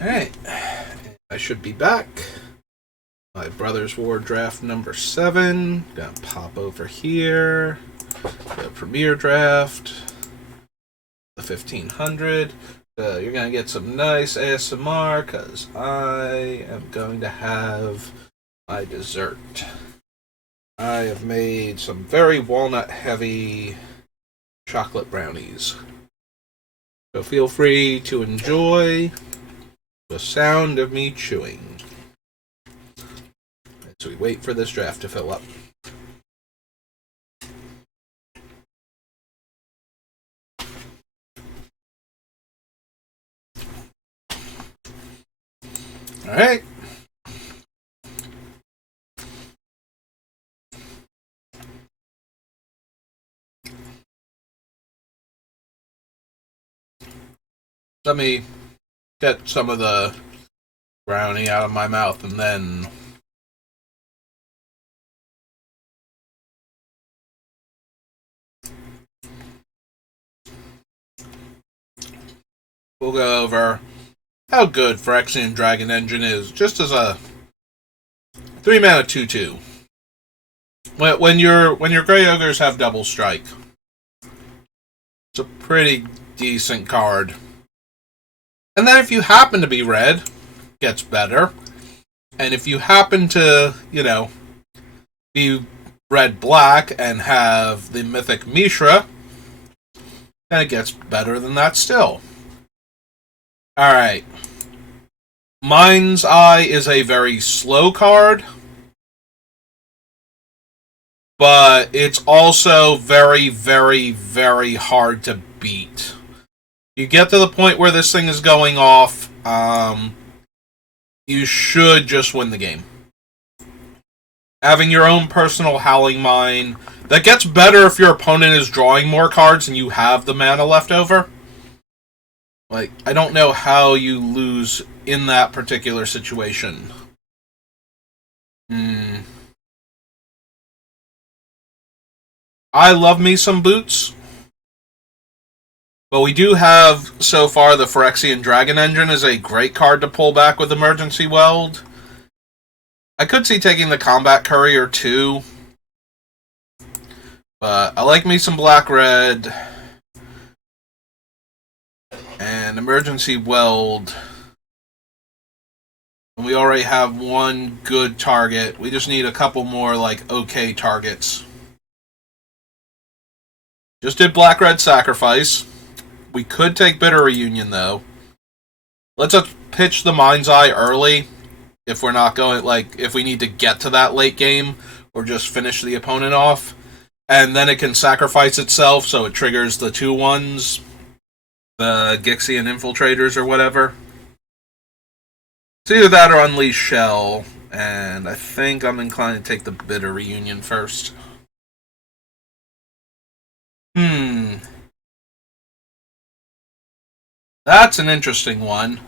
Alright, I should be back. My Brothers War draft number 7. Gonna pop over here. The Premier draft. The 1500. You're gonna get some nice ASMR because I am going to have my dessert. I have made some very walnut heavy chocolate brownies. So feel free to enjoy the sound of me chewing as we wait for this draft to fill up. Alright. Let me get some of the brownie out of my mouth and then we'll go over how good Phyrexian Dragon Engine is, just as a 3-mana 2/2. When your Grey Ogres have double strike, it's a pretty decent card. And then if you happen to be red, it gets better. And if you happen to, be red-black and have the Mythic Mishra, then it gets better than that still. Alright. Mind's Eye is a very slow card, but it's also very, very, very hard to beat. You get to the point where this thing is going off, you should just win the game. Having your own personal Howling Mine, that gets better if your opponent is drawing more cards and you have the mana left over. I don't know how you lose in that particular situation. I love me some boots. But we do have, so far, the Phyrexian Dragon Engine is a great card to pull back with Emergency Weld. I could see taking the Combat Courier too. But I like me some Black-Red. And Emergency Weld. And we already have one good target. We just need a couple more, okay targets. Just did Black-Red Sacrifice. We could take Bitter Reunion, though. Let's pitch the Mind's Eye early. If we're not going, if we need to get to that late game, or just finish the opponent off. And then it can sacrifice itself, so it triggers the 2/1s. The Gixian Infiltrators or whatever. It's either that or Unleash Shell. And I think I'm inclined to take the Bitter Reunion first. That's an interesting one.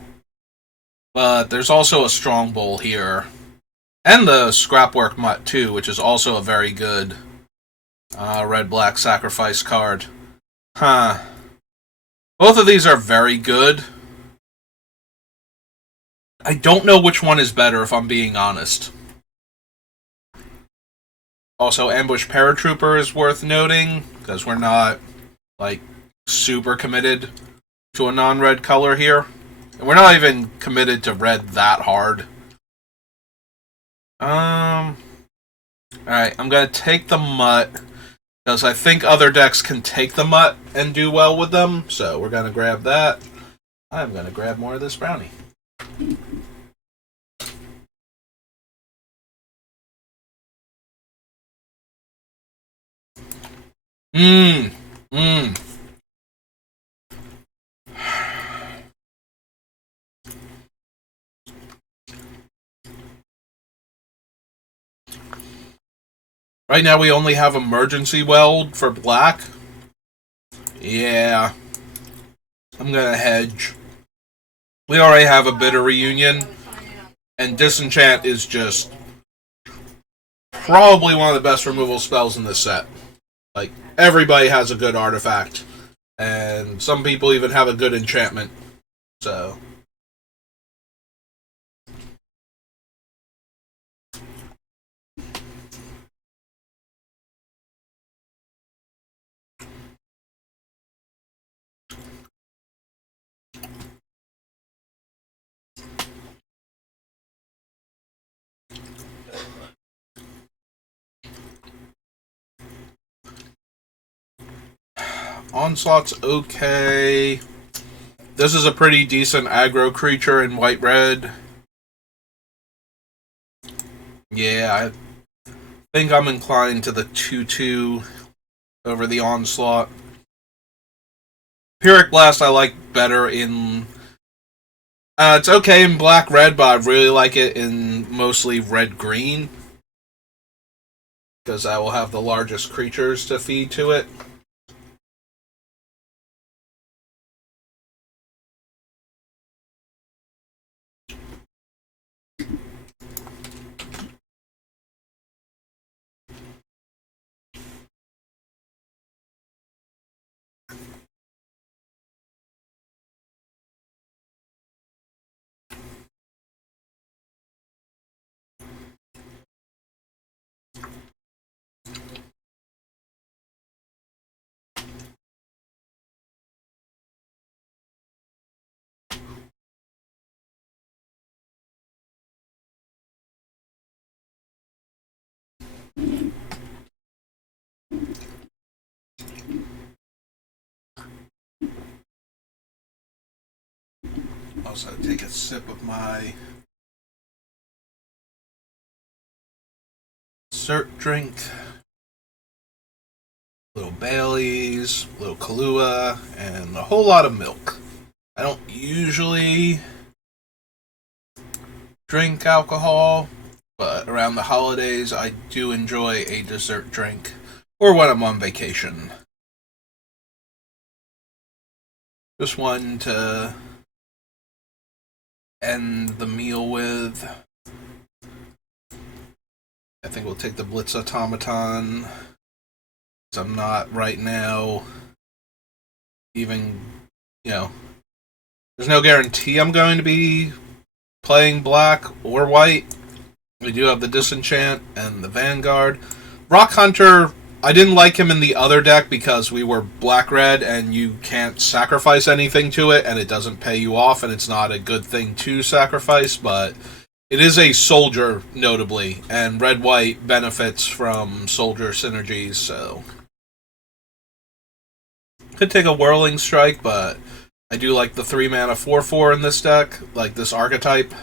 But there's also a Strong Bowl here. And the Scrapwork Mutt too, which is also a very good red-black sacrifice card. Both of these are very good. I don't know which one is better, if I'm being honest. Also, Ambush Paratrooper is worth noting, because we're not, super committed to a non-red color here. And we're not even committed to red that hard. Alright, I'm going to take the Mutt, because I think other decks can take the Mutt and do well with them, so we're going to grab that. I'm going to grab more of this brownie. Right now we only have Emergency Weld for black. Yeah. I'm gonna hedge. We already have a Bitter Reunion. And Disenchant is just probably one of the best removal spells in this set. Everybody has a good artifact. And some people even have a good enchantment. So Onslaught's okay. This is a pretty decent aggro creature in white-red. Yeah, I think I'm inclined to the 2/2 over the Onslaught. Pyrrhic Blast I like better in... it's okay in black-red, but I really like it in mostly red-green. Because I will have the largest creatures to feed to it. Also, take a sip of my dessert drink. Little Baileys, little Kahlua, and a whole lot of milk. I don't usually drink alcohol, but around the holidays I do enjoy a dessert drink, or when I'm on vacation. Just one to end the meal with. I think we'll take the Blitz Automaton. I'm not right now even, there's no guarantee I'm going to be playing black or white. We do have the Disenchant and the Vanguard. Rock Hunter, I didn't like him in the other deck because we were black-red and you can't sacrifice anything to it and it doesn't pay you off and it's not a good thing to sacrifice, but it is a soldier, notably, and red-white benefits from soldier synergies, so... Could take a Whirling Strike, but I do like the 3-mana 4/4 in this deck, like this archetype.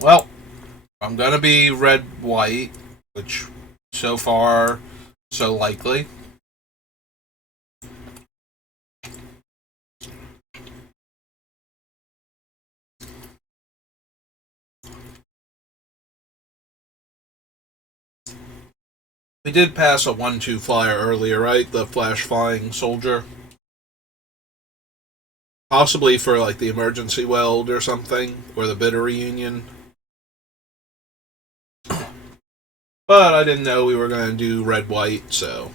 Well, I'm gonna be red-white, which so far, so likely. We did pass a 1/2 flyer earlier, right? The Flash Flying Soldier. Possibly for like the Emergency Weld or something, or the Bitter Reunion. But I didn't know we were going to do red-white, so...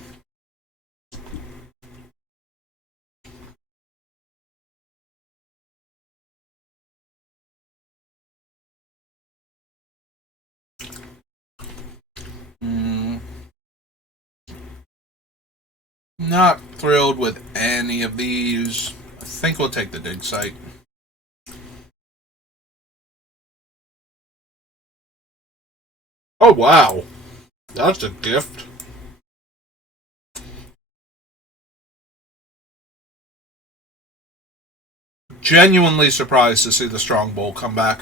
Not thrilled with any of these. I think we'll take the Dig Site. Oh, wow. That's a gift. Genuinely surprised to see the Strong Bowl come back.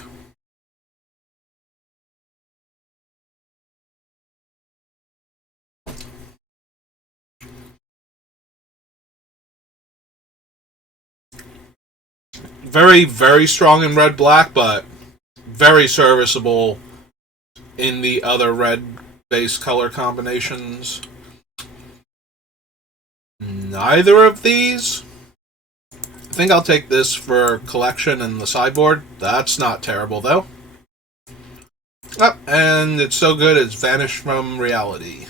Very, very strong in red-black, but very serviceable in the other red-based color combinations. Neither of these. I think I'll take this for collection and the sideboard. That's not terrible, though. Oh, and it's so good it's vanished from reality.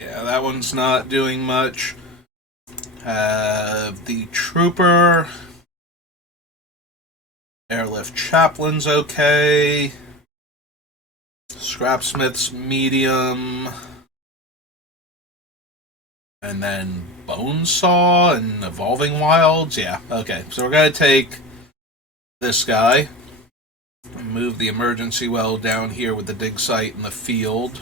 Yeah, that one's not doing much. Have the Trooper. Airlift Chaplain's okay. Scrapsmith's medium. And then Bonesaw and Evolving Wilds. Yeah, okay. So we're going to take this guy. And move the emergency well down here with the dig site in the field.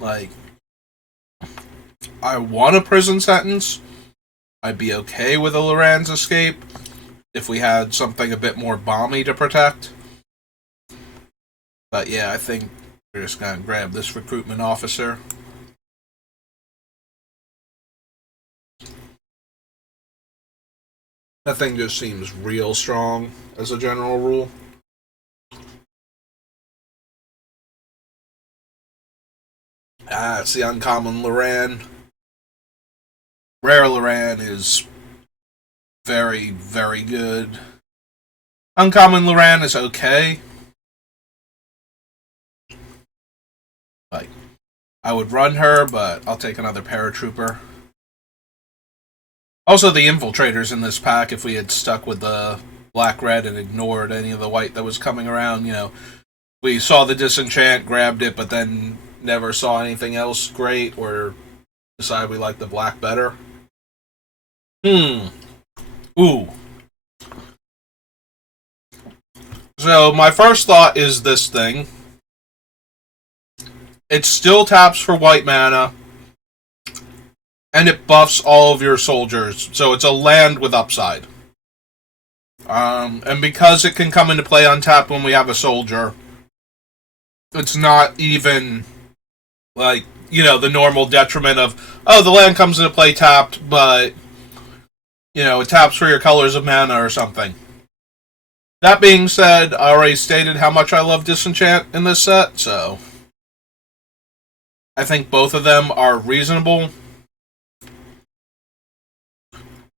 Like, I want a prison sentence. I'd be okay with a Loran's escape if we had something a bit more balmy to protect. But yeah, I think we're just going to grab this recruitment officer. That thing just seems real strong as a general rule. It's the uncommon Loran. Rare Loran is very, very good. Uncommon Loran is okay. Like, I would run her, but I'll take another paratrooper. Also, the infiltrators in this pack, if we had stuck with the black-red and ignored any of the white that was coming around, you know, we saw the disenchant, grabbed it, but then never saw anything else great, or decided we liked the black better. Ooh. So, my first thought is this thing. It still taps for white mana, and it buffs all of your soldiers, so it's a land with upside. And because it can come into play untapped when we have a soldier, it's not even, like, you know, the normal detriment of, oh, the land comes into play tapped, but, you know, it taps for your colors of mana or something. That being said, I already stated how much I love Disenchant in this set, so I think both of them are reasonable.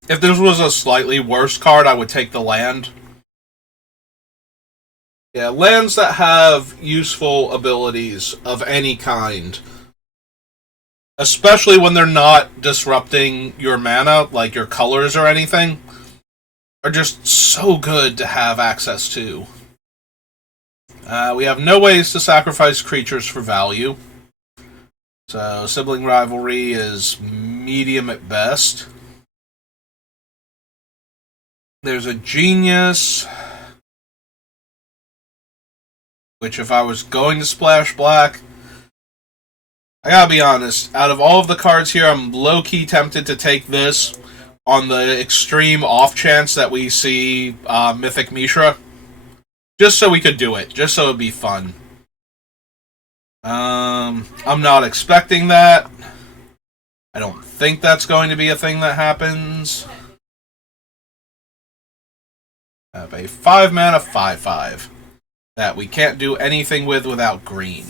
If this was a slightly worse card, I would take the land. Yeah, lands that have useful abilities of any kind, especially when they're not disrupting your mana, like your colors or anything, are just so good to have access to. We have no ways to sacrifice creatures for value. So, Sibling Rivalry is medium at best. There's a Genius, which if I was going to splash black, I gotta be honest, out of all of the cards here, I'm low-key tempted to take this on the extreme off chance that we see Mythic Mishra. Just so we could do it. Just so it'd be fun. I'm not expecting that. I don't think that's going to be a thing that happens. I have a 5-mana 5/5 that we can't do anything with without green.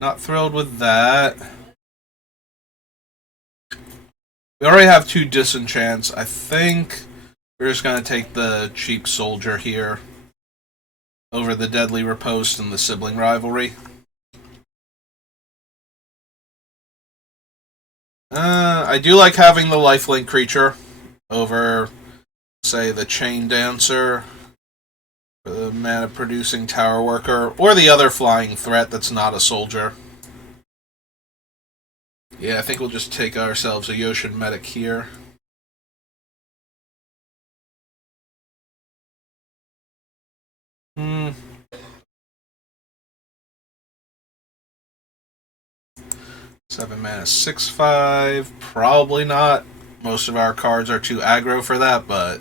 Not thrilled with that. We already have 2 disenchants. I think we're just going to take the cheap soldier here over the Deadly Riposte and the Sibling Rivalry. I do like having the lifelink creature over, say, the Chain Dancer, or the mana-producing Tower Worker, or the other flying threat that's not a soldier. Yeah, I think we'll just take ourselves a Yoshin Medic here. Seven mana 6/5. Probably not. Most of our cards are too aggro for that, but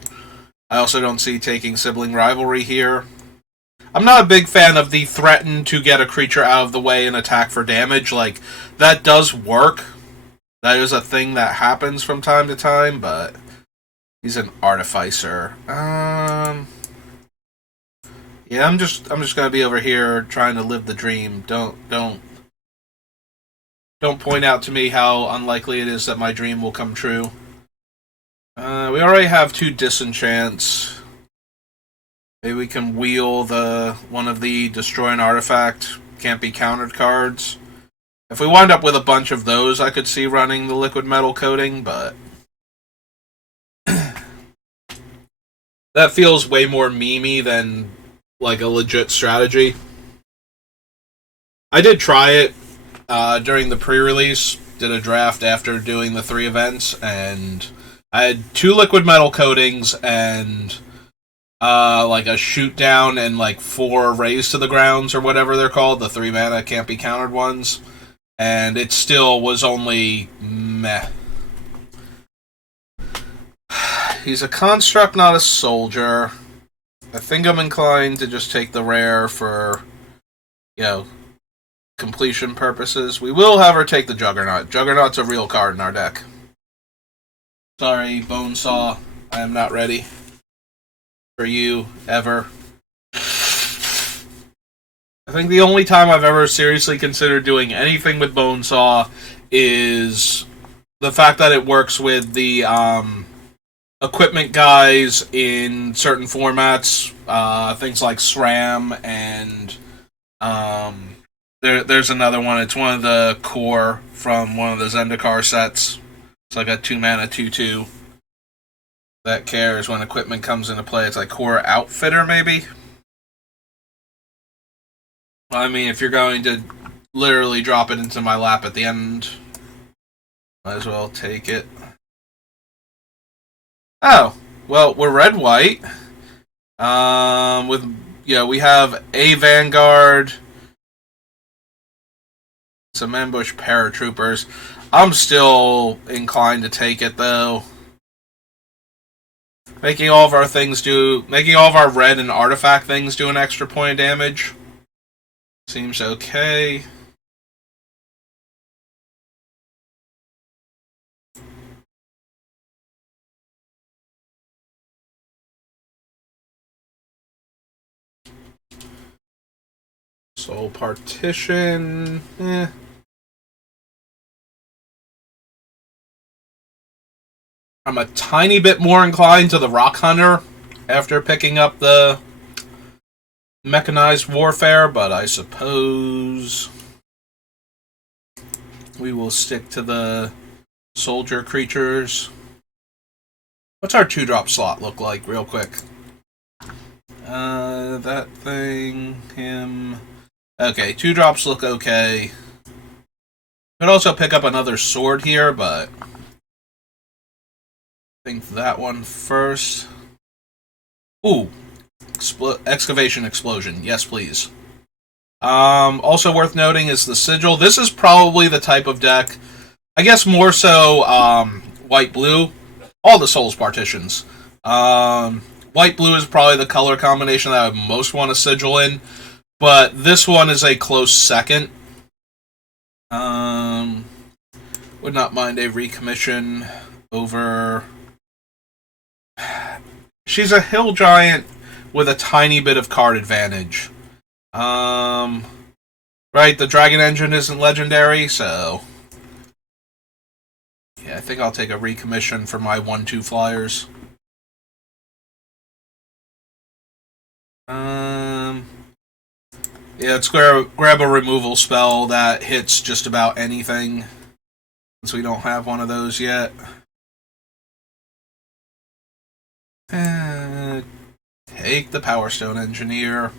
I also don't see taking Sibling Rivalry here. I'm not a big fan of the threaten to get a creature out of the way and attack for damage. Like, that does work. That is a thing that happens from time to time, but he's an Artificer. Yeah, I'm just gonna be over here trying to live the dream. Don't point out to me how unlikely it is that my dream will come true. We already have 2 disenchants. Maybe we can wheel one of the destroy an artifact, can't be countered cards. If we wind up with a bunch of those, I could see running the liquid metal coating, but that feels way more memey than like a legit strategy. I did try it during the pre-release. Did a draft after doing the 3 events, and I had 2 liquid metal coatings and like a shoot down and like 4 raise to the grounds or whatever they're called, the 3 mana can't be countered ones, and it still was only meh. He's a construct, not a soldier. I think I'm inclined to just take the rare for, completion purposes. We will, however, take the Juggernaut. Juggernaut's a real card in our deck. Sorry, Bonesaw. I am not ready for you, ever. I think the only time I've ever seriously considered doing anything with Bonesaw is the fact that it works with the equipment guys in certain formats, things like SRAM and there's another one. It's one of the core from one of the Zendikar sets. It's like a 2 mana 2/2 that cares when equipment comes into play. It's like core outfitter, maybe. I mean, if you're going to literally drop it into my lap at the end, might as well take it. Oh, well, we're red-white. We have a Vanguard, some ambush paratroopers. I'm still inclined to take it, though. Making all of our red and artifact things do an extra point of damage seems okay. Soul Partition, I'm a tiny bit more inclined to the Rock Hunter after picking up the Mechanized Warfare, but I suppose we will stick to the soldier creatures. What's our 2-drop slot look like, real quick? That thing, him. Okay, 2 drops look okay. Could also pick up another sword here, but I think that one first. Ooh, Excavation Explosion. Yes, please. Also worth noting is the Sigil. This is probably the type of deck, I guess more so white-blue. All the Souls Partitions. White-blue is probably the color combination that I would most want to Sigil in, but this one is a close second. Would not mind a recommission over. She's a hill giant with a tiny bit of card advantage. Right, the Dragon Engine isn't legendary, so yeah, I think I'll take a recommission for my 1/2 flyers. Yeah, let's grab a removal spell that hits just about anything, since we don't have one of those yet. Take the Power Stone Engineer.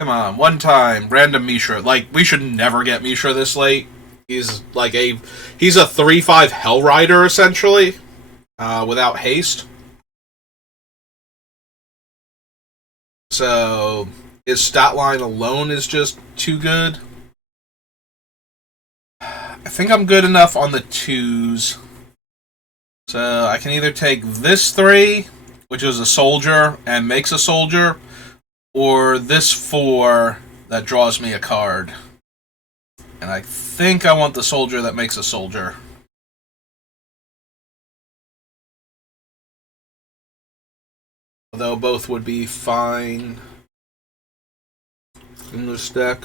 Come on, one time, random Mishra. Like, we should never get Mishra this late. He's a 3/5 Hell Rider, essentially, without haste. So his stat line alone is just too good. I think I'm good enough on the 2s. So I can either take this 3, which is a soldier and makes a soldier, or this 4 that draws me a card. And I think I want the soldier that makes a soldier. Although both would be fine in this deck.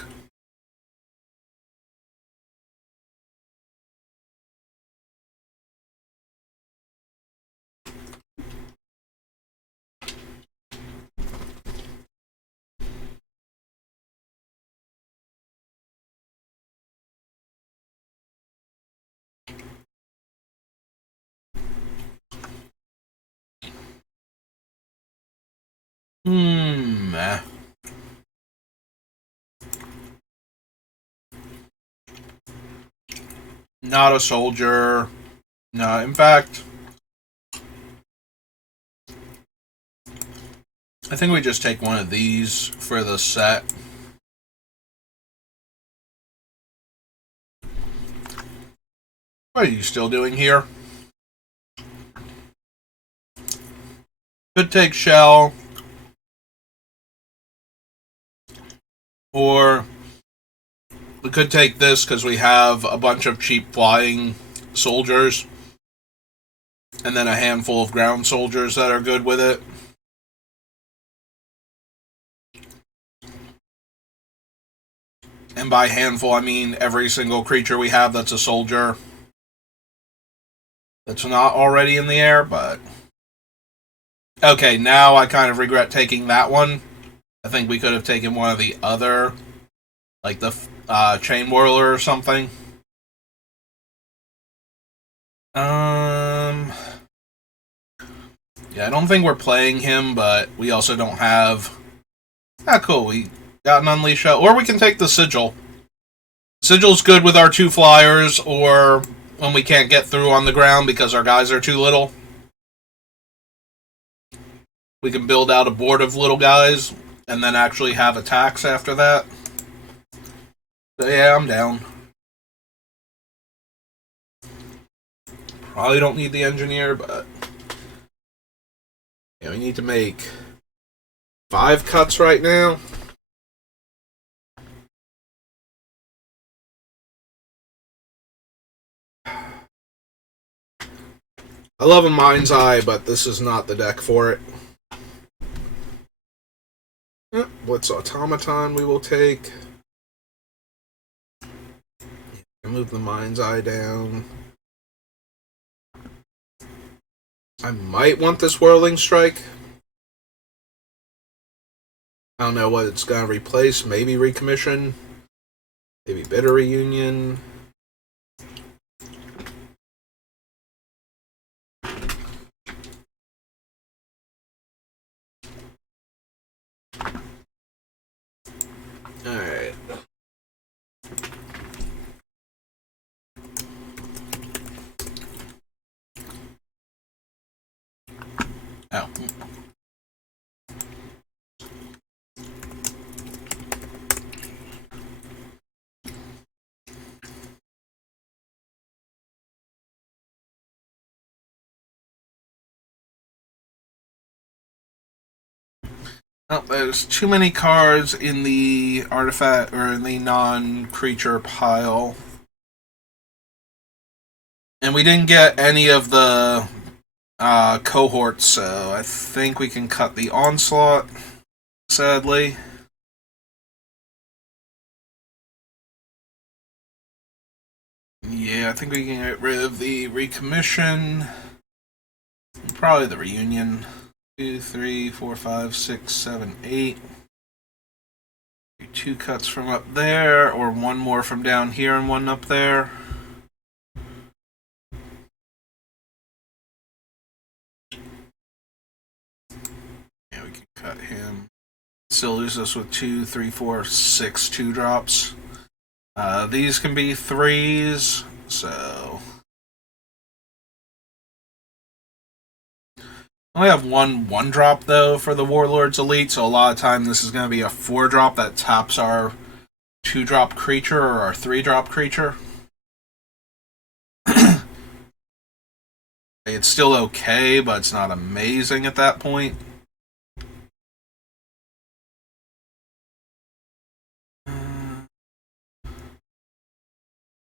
Eh. Not a soldier. No, in fact, I think we just take one of these for the set. What are you still doing here? Could take shell. Or we could take this because we have a bunch of cheap flying soldiers. And then a handful of ground soldiers that are good with it. And by handful, I mean every single creature we have that's a soldier that's not already in the air, but... Okay, now I kind of regret taking that one. I think we could have taken one of the other, like the Chain Whirler or something. Yeah, I don't think we're playing him, but we also don't have... Ah, cool, we got an Unleash out. Or we can take the Sigil. Sigil's good with our 2 flyers, or when we can't get through on the ground because our guys are too little. We can build out a board of little guys, and then actually have attacks after that. So yeah, I'm down. Probably don't need the engineer, but... Yeah, we need to make 5 cuts right now. I love a Mind's Eye, but this is not the deck for it. Blitz Automaton we will take. Move the Mind's Eye down. I might want this Whirling Strike. I don't know what it's going to replace. Maybe Recommission. Maybe Bitter Reunion. Alright. Oh. Oh, there's too many cards in the artifact or in the non-creature pile. And we didn't get any of the cohorts, so I think we can cut the Onslaught, sadly. Yeah, I think we can get rid of the Recommission. Probably the Reunion. 2, 3, 4, 5, 6, 7, 8. 2 cuts from up there, or 1 more from down here and 1 up there. Yeah, we can cut him. Still lose us with 2, 3, 4, 6 2-drops. These can be 3s, so... I only have 1 1-drop, though, for the Warlord's Elite, so a lot of time this is going to be a 4-drop that taps our 2-drop creature or our 3-drop creature. It's still okay, but it's not amazing at that point.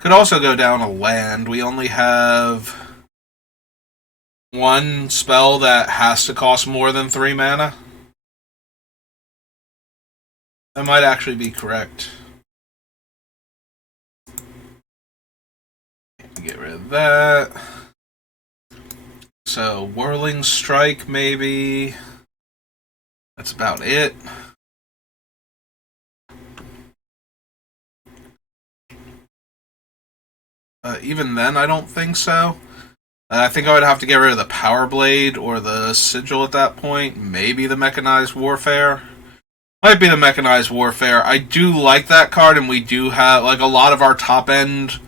Could also go down a land. We only have 1 spell that has to cost more than 3 mana. That might actually be correct. Get rid of that. So, Whirling Strike, maybe. That's about it. Even then, I don't think so. I think I would have to get rid of the Power Blade or the Sigil at that point. Maybe the Mechanized Warfare. Might be the Mechanized Warfare. I do like that card, and we do have, like, a lot of our top end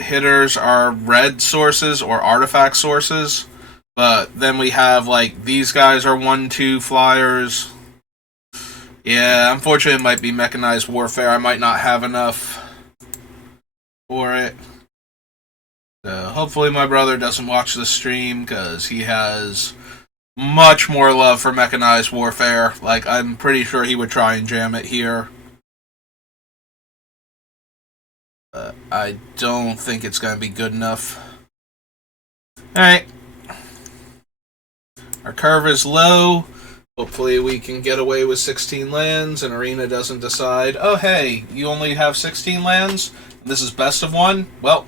hitters are red sources or artifact sources. But then we have, like, these guys are 1/2 flyers. Yeah, unfortunately, it might be Mechanized Warfare. I might not have enough for it. So hopefully my brother doesn't watch the stream, because he has much more love for Mechanized Warfare. Like, I'm pretty sure he would try and jam it here. But I don't think it's going to be good enough. Alright. Our curve is low. Hopefully we can get away with 16 lands and Arena doesn't decide, oh hey, you only have 16 lands? This is best of one? Well,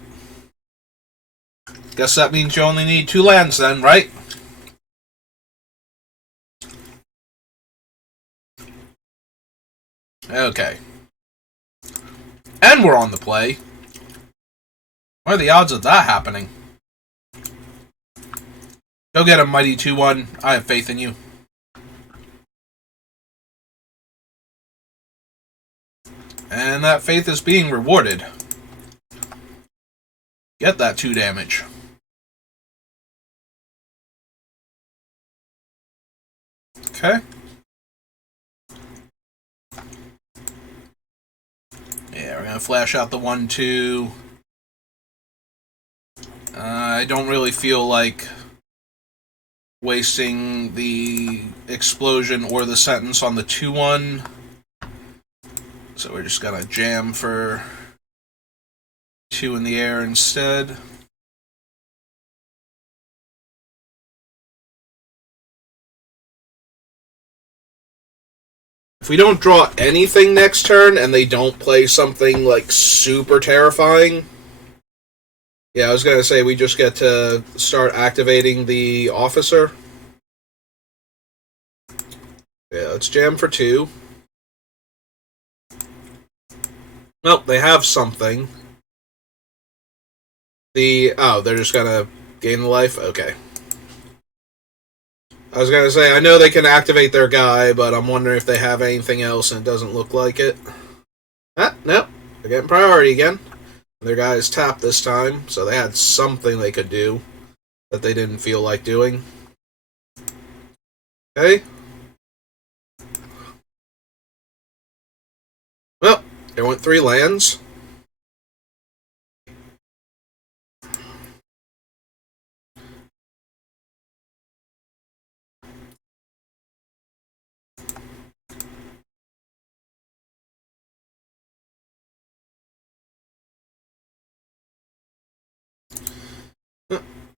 guess that means you only need 2 lands then, right? Okay. And we're on the play. What are the odds of that happening? Go get him, Mighty 2-1. I have faith in you. And that faith is being rewarded. Get that 2 damage. Okay. Yeah, we're going to flash out the 1/2. I don't really feel like wasting the explosion or the sentence on the 2/1. So we're just going to jam for 2 in the air instead. If we don't draw anything next turn and they don't play something like super terrifying, yeah, I was going to say we just get to start activating the officer. Yeah, let's jam for 2. Nope, they have something. They're just going to gain the life? Okay. I was going to say, I know they can activate their guy, but I'm wondering if they have anything else, and it doesn't look like it. Nope. They're getting priority again. Their guy is tapped this time, so they had something they could do that they didn't feel like doing. Okay. Well, there went 3 lands.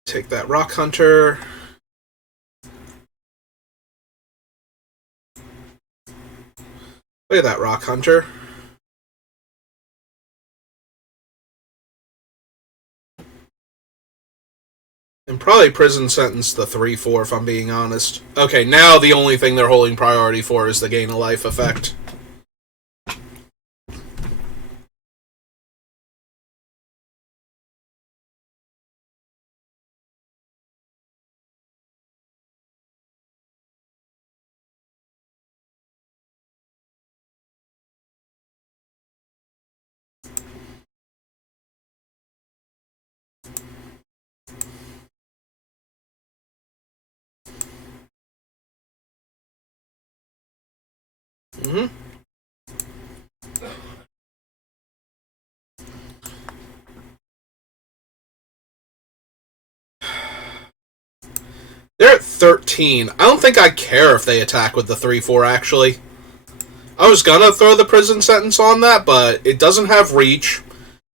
Take that Rock Hunter. Look at that Rock Hunter. And probably prison sentence the 3/4 if I'm being honest. Okay, now the only thing they're holding priority for is the gain of life effect. Mm-hmm. They're at 13. I don't think I care if they attack with the 3/4, actually. I was gonna throw the prison sentence on that, but it doesn't have reach.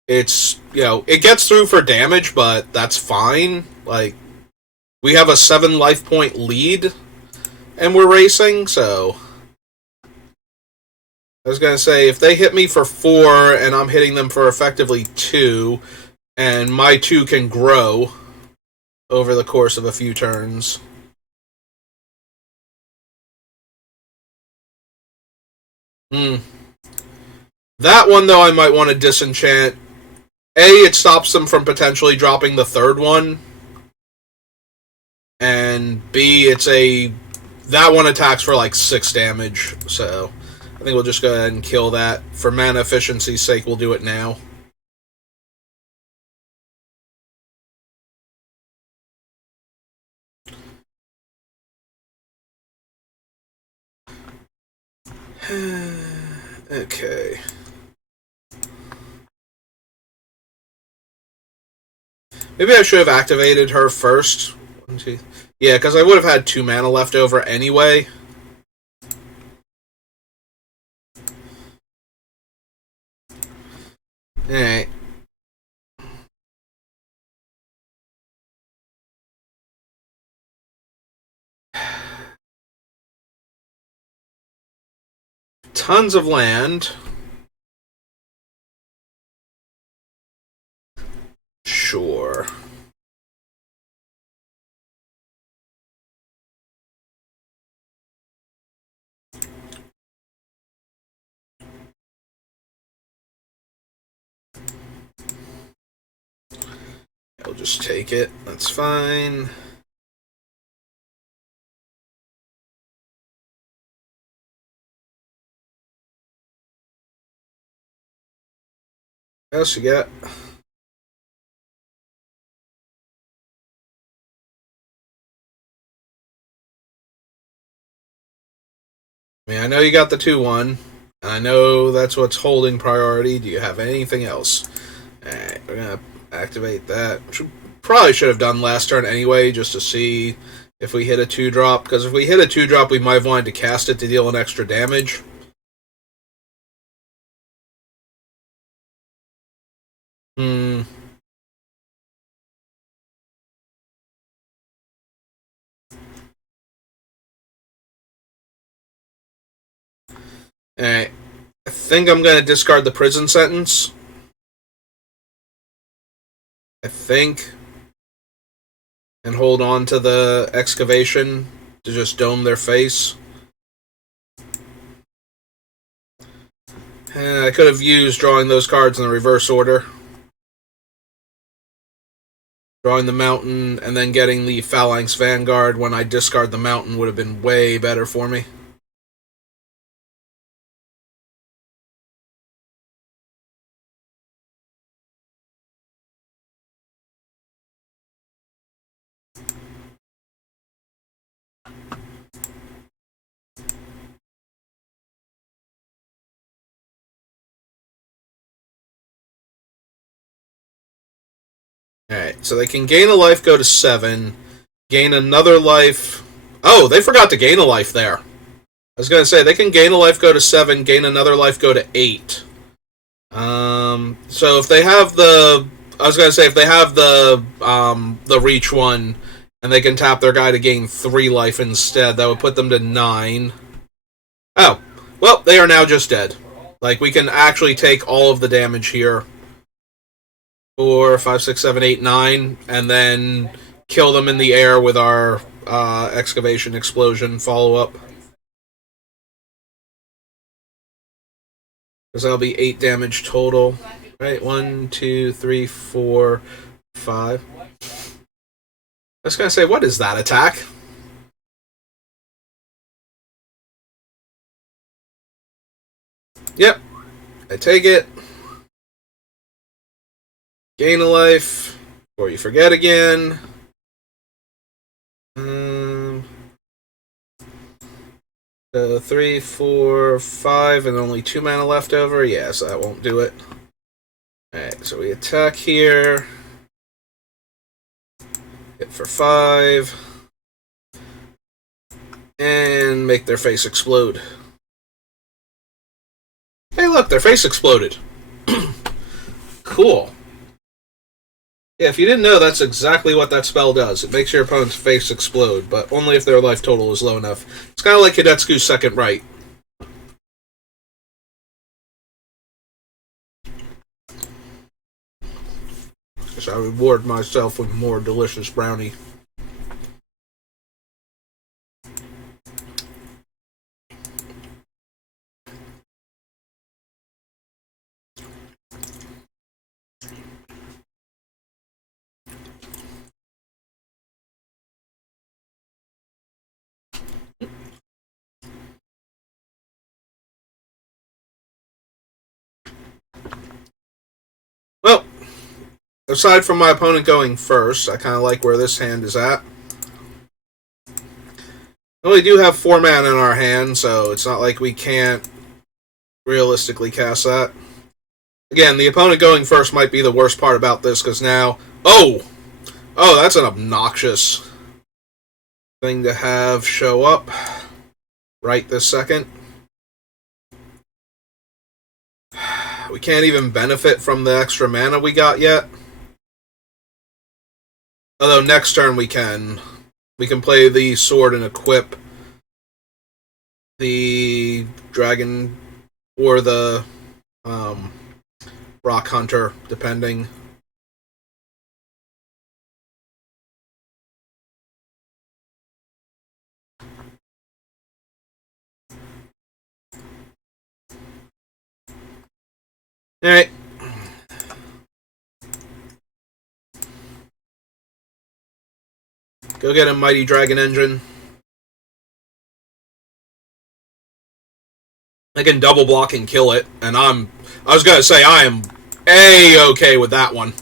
It's, it gets through for damage, but that's fine. Like, we have a 7 life point lead, and we're racing, so I was going to say, if they hit me for 4, and I'm hitting them for effectively 2, and my 2 can grow over the course of a few turns. That one, though, I might want to disenchant it stops them from potentially dropping the third one, and B, that one attacks for like 6 damage. So I think we'll just go ahead and kill that. For mana efficiency's sake, we'll do it now. Okay. Maybe I should have activated her first. Yeah, because I would have had 2 mana left over anyway. Alright. Tons of land. Sure. I'll just take it. That's fine. What else you got? I mean, I know you got the 2-1. I know that's what's holding priority. Do you have anything else? Alright, we're gonna activate that. Probably should have done last turn anyway, just to see if we hit a 2-drop. Because if we hit a 2-drop, we might have wanted to cast it to deal an extra damage. Alright. I think I'm going to discard the prison sentence. I think. And hold on to the excavation to just dome their face. I could have used drawing those cards in the reverse order. Drawing the mountain and then getting the Phalanx Vanguard when I discard the mountain would have been way better for me. Alright, so they can gain a life, go to 7. Gain another life. Oh, they forgot to gain a life there. I was going to say, they can gain a life, go to 7, gain another life, go to 8. So if they have the... I was going to say, if they have the reach one, and they can tap their guy to gain 3 life instead, that would put them to 9. Oh, well, they are now just dead. Like, we can actually take all of the damage here. 4, 5, 6, 7, 8, 9, and then kill them in the air with our excavation explosion follow-up. Because that'll be 8 damage total. Right, 1, 2, 3, 4, 5. I was going to say, what is that attack? Yep. I take it. Gain a life. Before you forget again. 3, 4, 5, and only 2 mana left over. Yeah, so that won't do it. Alright, so we attack here. Hit for 5. And make their face explode. Hey, look, their face exploded. Cool. Yeah, if you didn't know, that's exactly what that spell does. It makes your opponent's face explode, but only if their life total is low enough. It's kind of like Hidetsugu's second right. Guess I reward myself with more delicious brownie. aside from my opponent going first, I kind of like where this hand is at. We only do have 4 mana in our hand, so it's not like we can't realistically cast that. Again, the opponent going first might be the worst part about this, because now... Oh! Oh, that's an obnoxious thing to have show up right this second. We can't even benefit from the extra mana we got yet. Although next turn we can. We can play the sword and equip the dragon or the rock hunter, depending. Alright. Go get a mighty dragon engine. I can double block and kill it, and I was gonna say I am A-okay with that one.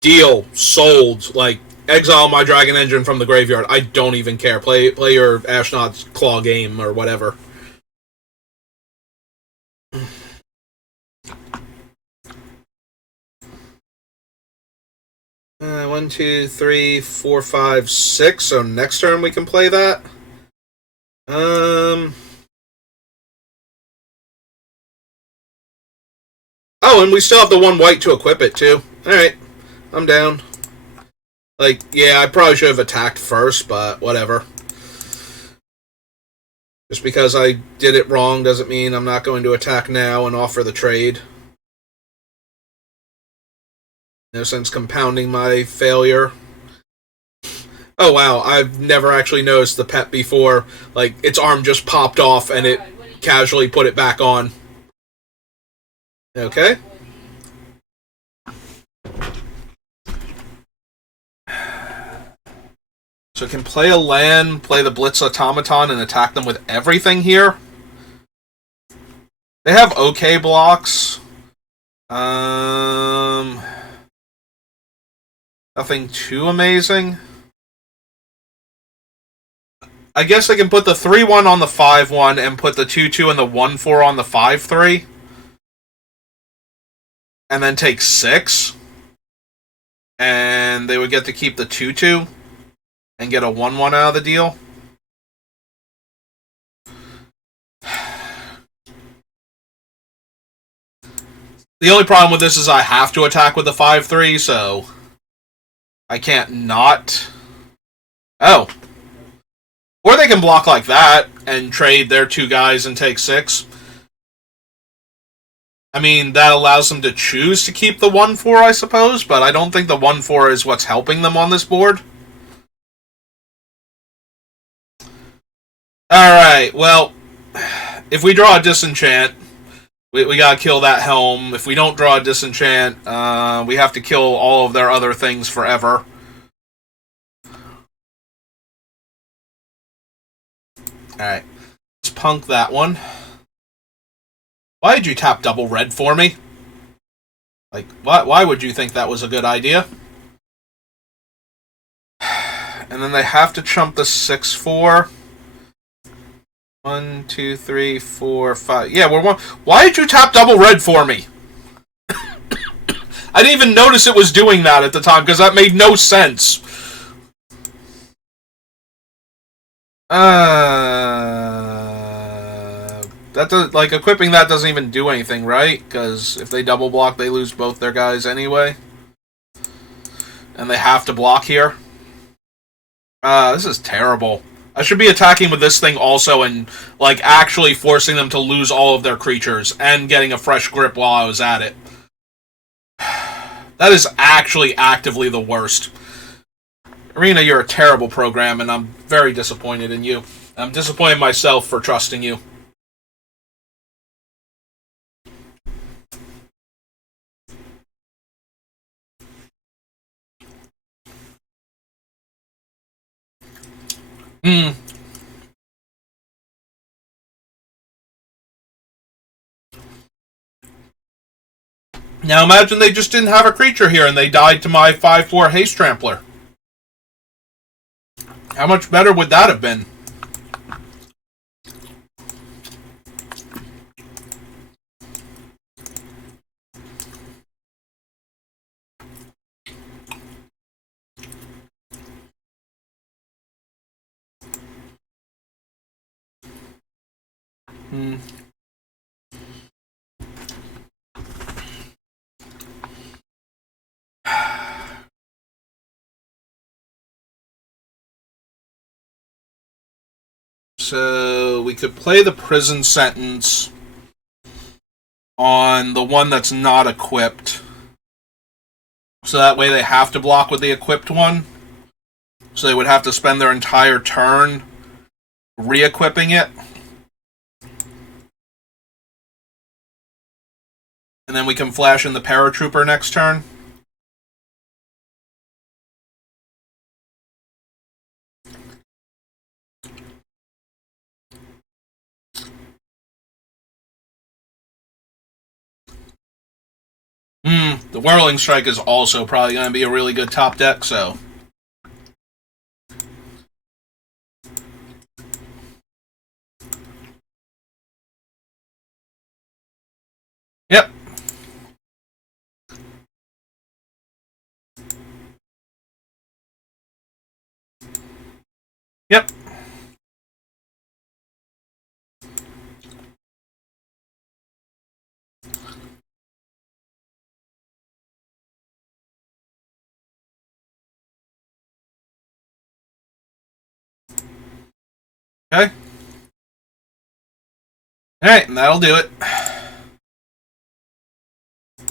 Deal. Sold. Like, exile my dragon engine from the graveyard. I don't even care. Play your Ashnod's Claw game or whatever. One, two, three, four, five, six. So next turn we can play that. Oh, and we still have the 1 white to equip it too. Alright. I'm down. Like, yeah, I probably should have attacked first, but whatever. Just because I did it wrong doesn't mean I'm not going to attack now and offer the trade. No sense compounding my failure. Oh wow, I've never actually noticed the pet before. Like, its arm just popped off and it casually put it back on. Okay. So it can play a land, play the Blitz Automaton, and attack them with everything here. They have okay blocks. Nothing too amazing. I guess I can put the 3-1 on the 5-1 and put the 2-2 and the 1-4 on the 5-3. And then take 6. And they would get to keep the 2-2 and get a 1-1 out of the deal. The only problem with this is I have to attack with the 5-3, so I can't not. Oh. Or they can block like that and trade their 2 guys and take 6. I mean, that allows them to choose to keep the 1-4, I suppose, but I don't think the 1-4 is what's helping them on this board. Alright, well, if we draw a disenchant, we gotta kill that helm. If we don't draw a disenchant, we have to kill all of their other things forever. Alright, let's punk that one. Why did you tap double red for me? Like, why would you think that was a good idea? And then they have to chump the 6-4. 1, 2, 3, 4, 5. Yeah, we're one. Why did you tap double red for me? I didn't even notice it was doing that at the time, because that made no sense. That does, like, equipping that doesn't even do anything, right? Because if they double block, they lose both their guys anyway. And they have to block here. This is terrible. I should be attacking with this thing also and, like, actually forcing them to lose all of their creatures and getting a fresh grip while I was at it. That is actually actively the worst. Arena, you're a terrible program, and I'm very disappointed in you. I'm disappointed in myself for trusting you. Now imagine they just didn't have a creature here and they died to my 5/4 Haste Trampler. How much better would that have been? So we could play the prison sentence on the one that's not equipped. So that way they have to block with the equipped one. So they would have to spend their entire turn re-equipping it. And then we can flash in the Paratrooper next turn. The Whirling Strike is also probably going to be a really good top deck, so... Yep. Yep. Okay. Alright, and that'll do it.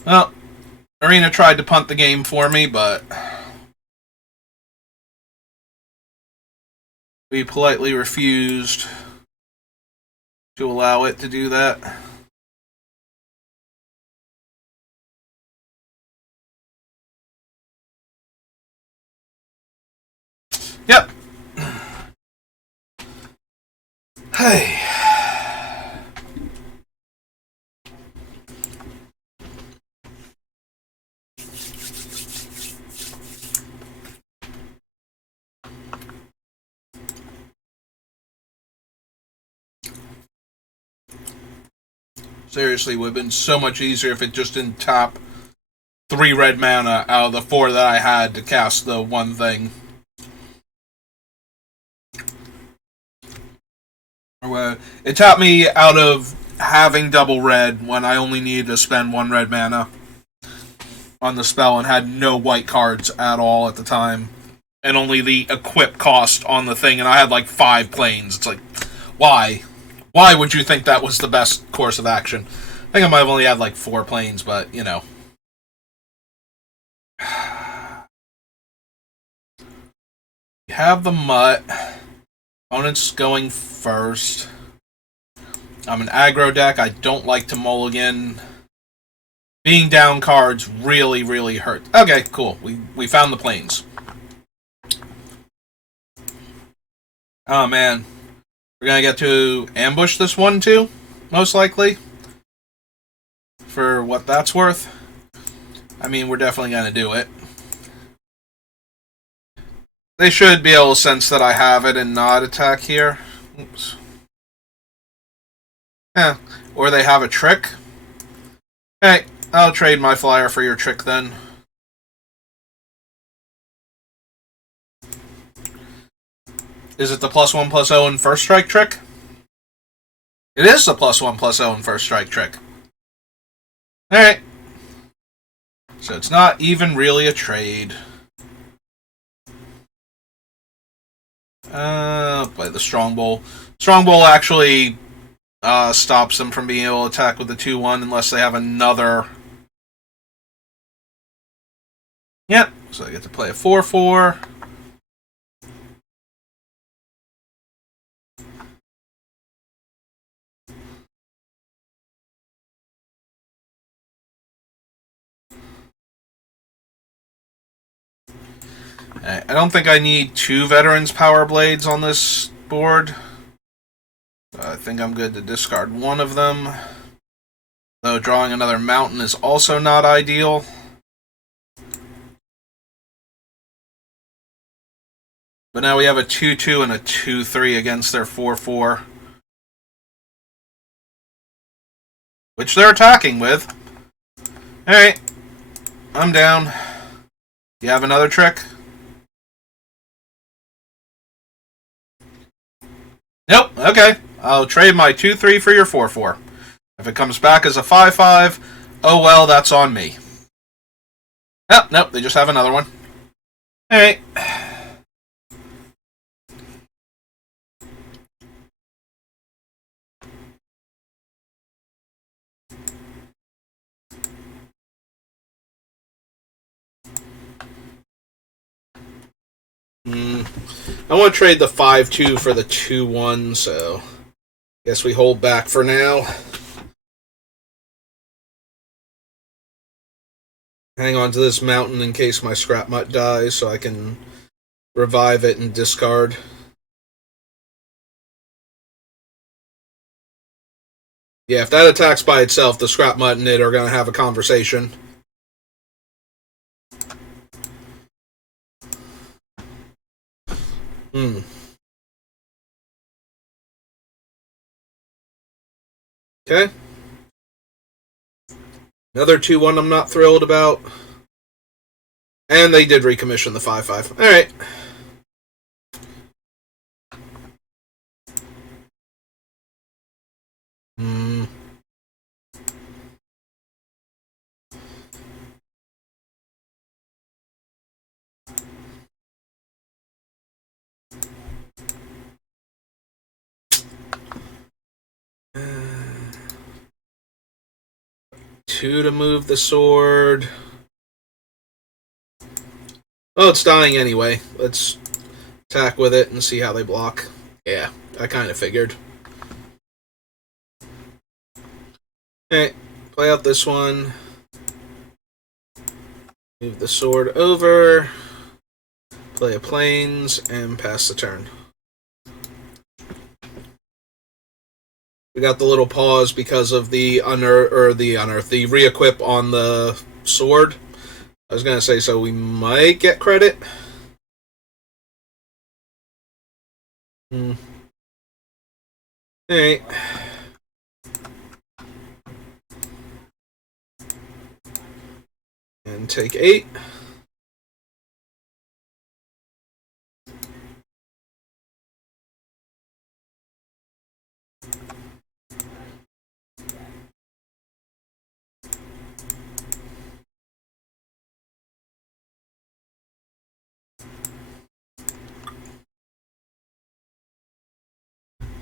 Well, Arena tried to punt the game for me, but... we politely refused to allow it to do that. Yep. Hey. Seriously, would have been so much easier if it just didn't tap 3 red mana out of the 4 that I had to cast the one thing. It tapped me out of having double red when I only needed to spend 1 red mana on the spell and had no white cards at all at the time. And only the equip cost on the thing, and I had like 5 planes. It's like, why? Why would you think that was the best course of action? I think I might have only had like 4 planes, but, you know. We have the Mutt. Opponent's going first. I'm an aggro deck. I don't like to mulligan. Being down cards really, really hurt. Okay, cool. We found the planes. Oh, man. We're going to get to ambush this one, too, most likely. For what that's worth. I mean, we're definitely going to do it. They should be able to sense that I have it and not attack here. Oops. Yeah. Or they have a trick. Hey, I'll trade my flyer for your trick then. Is it the +1/+0 and first strike trick? It is the +1/+0 and first strike trick. Alright. So it's not even really a trade. Play the Strong Bowl. Strong Bowl actually stops them from being able to attack with the 2/1 unless they have another. Yep. So I get to play a 4/4. I don't think I need 2 Veterans Power Blades on this board. I think I'm good to discard one of them. Though Although drawing another mountain is also not ideal. But now we have a 2-2 and a 2-3 against their 4-4. Which they're attacking with. Alright. I'm down. You have another trick? Nope. Okay. I'll trade my 2-3 for your 4-4. If it comes back as a 5-5, oh well, that's on me. Oh, nope. They just have another one. Alright. I want to trade the 5-2 for the 2-1, so guess we hold back for now. Hang on to this mountain in case my scrap mutt dies so I can revive it and discard. Yeah, if that attacks by itself, the scrap mutt and it are going to have a conversation. Okay. Another 2-1 I'm not thrilled about. And they did recommission the 5-5. Alright. Two to move the sword. Oh, it's dying anyway. Let's attack with it and see how they block. Yeah, I kind of figured. Okay, play out this one. Move the sword over. Play a plains and pass the turn. We got the little pause because of the the re-equip on the sword. I was gonna say, so we might get credit. Alright. And take 8.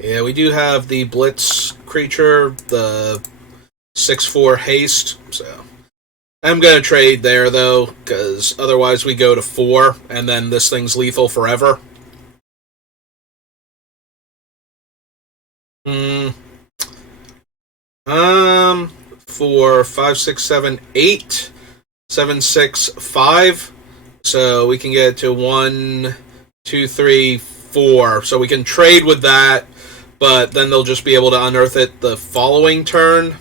Yeah, we do have the Blitz creature, the 6/4 haste, so I'm going to trade there, though, because otherwise we go to 4, and then this thing's lethal forever. For 5, 6, 7, 8, 7, 6, 5, so we can get to 1, 2, 3, 4, so we can trade with that, but then they'll just be able to unearth it the following turn.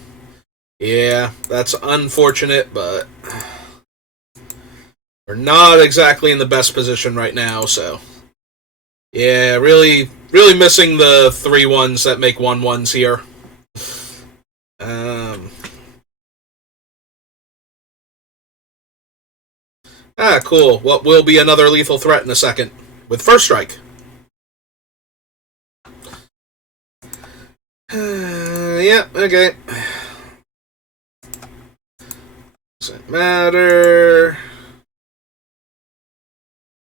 Yeah, that's unfortunate, but we're not exactly in the best position right now, so yeah, really missing the 3-1s that make 1-1s here. Cool. What will be another lethal threat in a second with first strike. Yeah, okay. Doesn't matter.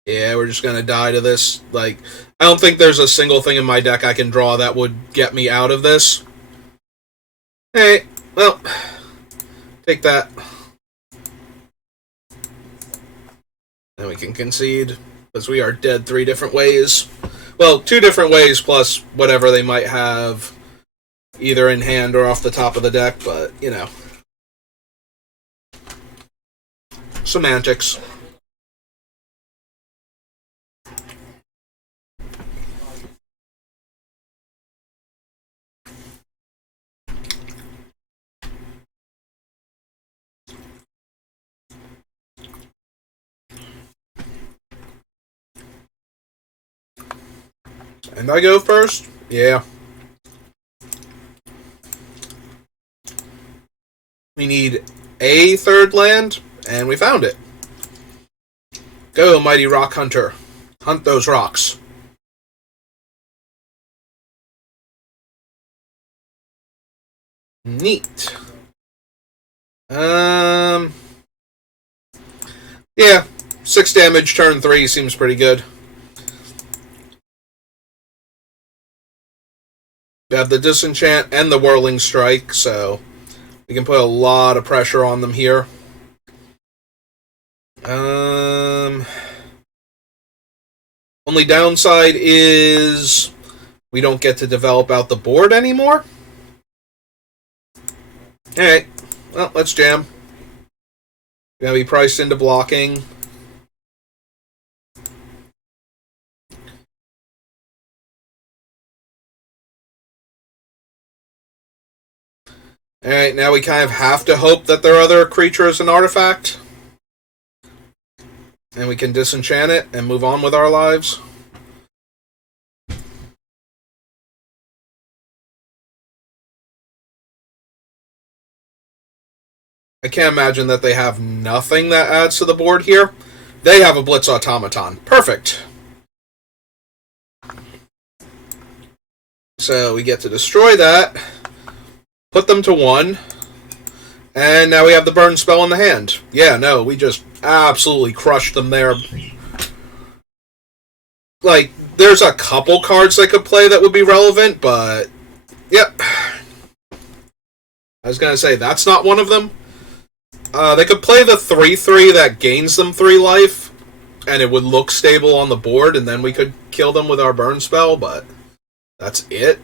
Yeah, we're just gonna die to this. Like, I don't think there's a single thing in my deck I can draw that would get me out of this. Hey, well, take that. Then we can concede, because we are dead 3 different ways. Well, 2 different ways plus whatever they might have either in hand or off the top of the deck, but, you know. Semantics. And I go first? Yeah. We need a third land, and we found it. Go, mighty rock hunter. Hunt those rocks. Neat. Yeah. 6 damage, turn 3 seems pretty good. We have the Disenchant and the Whirling Strike, so we can put a lot of pressure on them here. Only downside is we don't get to develop out the board anymore. Alright, well, let's jam. Gonna be priced into blocking. Alright, now we kind of have to hope that their other creature is an artifact. And we can disenchant it and move on with our lives. I can't imagine that they have nothing that adds to the board here. They have a Blitz Automaton. Perfect. So we get to destroy that, put them to 1, and now we have the burn spell in the hand. Yeah, no, we just absolutely crushed them there. Like, there's a couple cards they could play that would be relevant, but yep. I was going to say, that's not one of them. They could play the 3/3 that gains them 3 life, and it would look stable on the board, and then we could kill them with our burn spell, but that's it.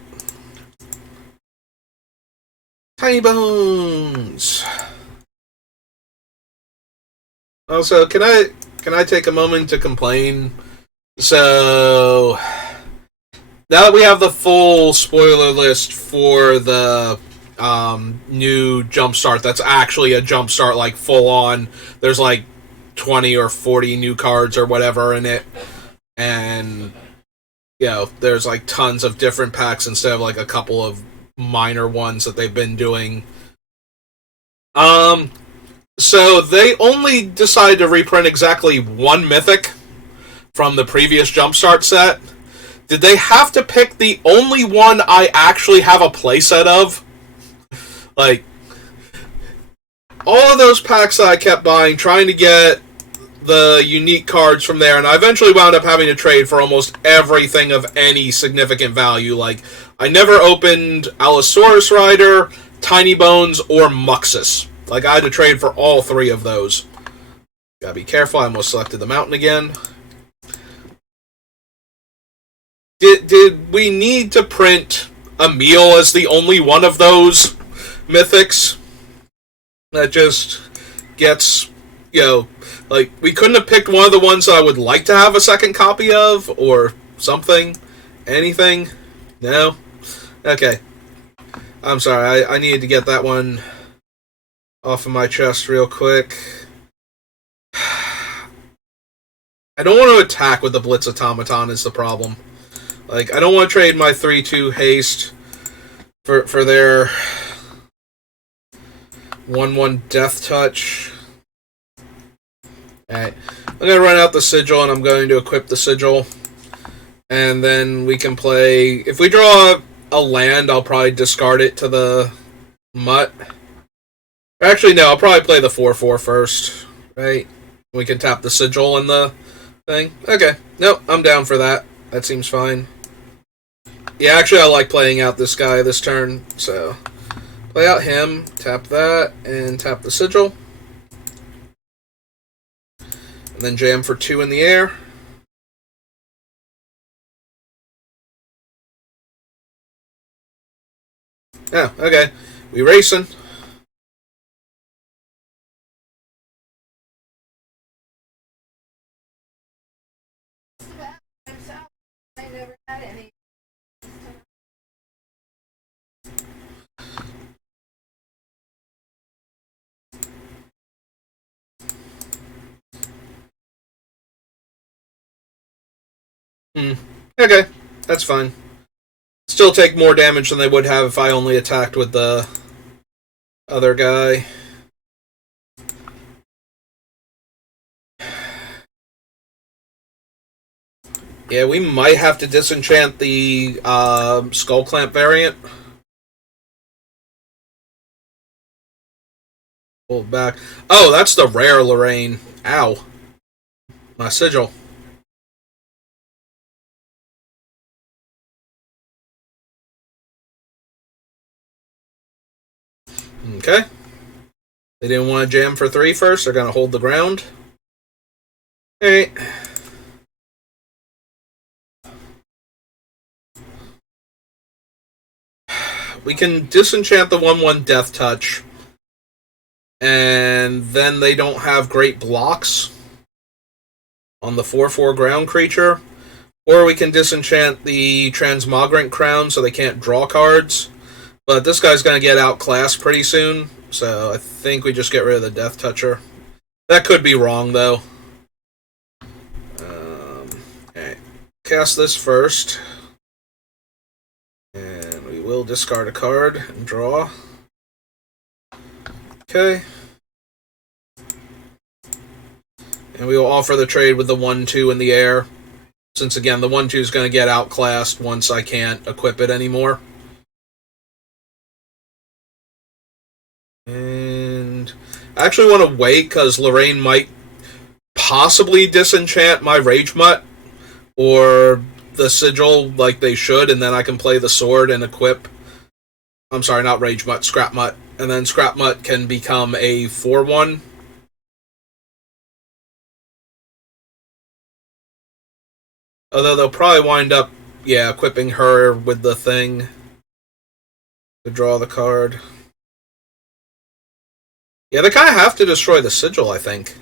Tiny Bones! Also, can I take a moment to complain? So, now that we have the full spoiler list for the new Jumpstart, that's actually a Jumpstart, like, full on. There's like 20 or 40 new cards or whatever in it. And, you know, there's like tons of different packs instead of like a couple of minor ones that they've been doing. So they only decided to reprint exactly 1 Mythic from the previous Jumpstart set. Did they have to pick the only one I actually have a playset of? Like, all of those packs that I kept buying, trying to get the unique cards from there, and I eventually wound up having to trade for almost everything of any significant value. Like, I never opened Allosaurus Rider, Tiny Bones, or Muxus. Like, I had to trade for all 3 of those. Gotta be careful, I almost selected the mountain again. Did we need to print Emil as the only one of those mythics? That just gets, you know, like, we couldn't have picked one of the ones that I would like to have a second copy of, or something? Anything? No? Okay. I'm sorry, I needed to get that one off of my chest real quick. I don't want to attack with the Blitz Automaton is the problem. Like, I don't want to trade my 3/2 haste for their 1/1 Death Touch. Alright. I'm going to run out the Sigil, and I'm going to equip the Sigil. And then we can play... If we draw a land, I'll probably discard it to the Mutt. Actually, no, I'll probably play the 4/4 first. Right? We can tap the Sigil in the thing. Okay. Nope, I'm down for that. That seems fine. Yeah, actually, I like playing out this guy this turn, so... Play out him, tap that, and tap the Sigil. And then jam for 2 in the air. Oh, okay. We racing. I never had any. Okay. that's fine. Still take more damage than they would have if I only attacked with the other guy. Yeah, we might have to disenchant the Skull Clamp variant. Pull it back. Oh, that's the rare Lorraine. Ow. My sigil. Okay. They didn't want to jam for 3 first. They're going to hold the ground. Alright. We can disenchant the 1/1 Death Touch. And then they don't have great blocks on the 4/4 ground creature. Or we can disenchant the Transmogrant Crown so they can't draw cards. But this guy's going to get outclassed pretty soon. So I think we just get rid of the Death Toucher. That could be wrong, though. Okay. Cast this first. And we will discard a card and draw. Okay. And we will offer the trade with the 1/2 in the air. Since, again, the 1/2 is going to get outclassed once I can't equip it anymore. And I actually want to wait, because Lorraine might possibly disenchant my Rage Mutt or the Sigil like they should, and then I can play the sword and equip... I'm sorry, not Rage Mutt, Scrap Mutt. And then Scrap Mutt can become a 4/1. Although they'll probably wind up, equipping her with the thing to draw the card. Yeah, they kind of have to destroy the Sigil, I think.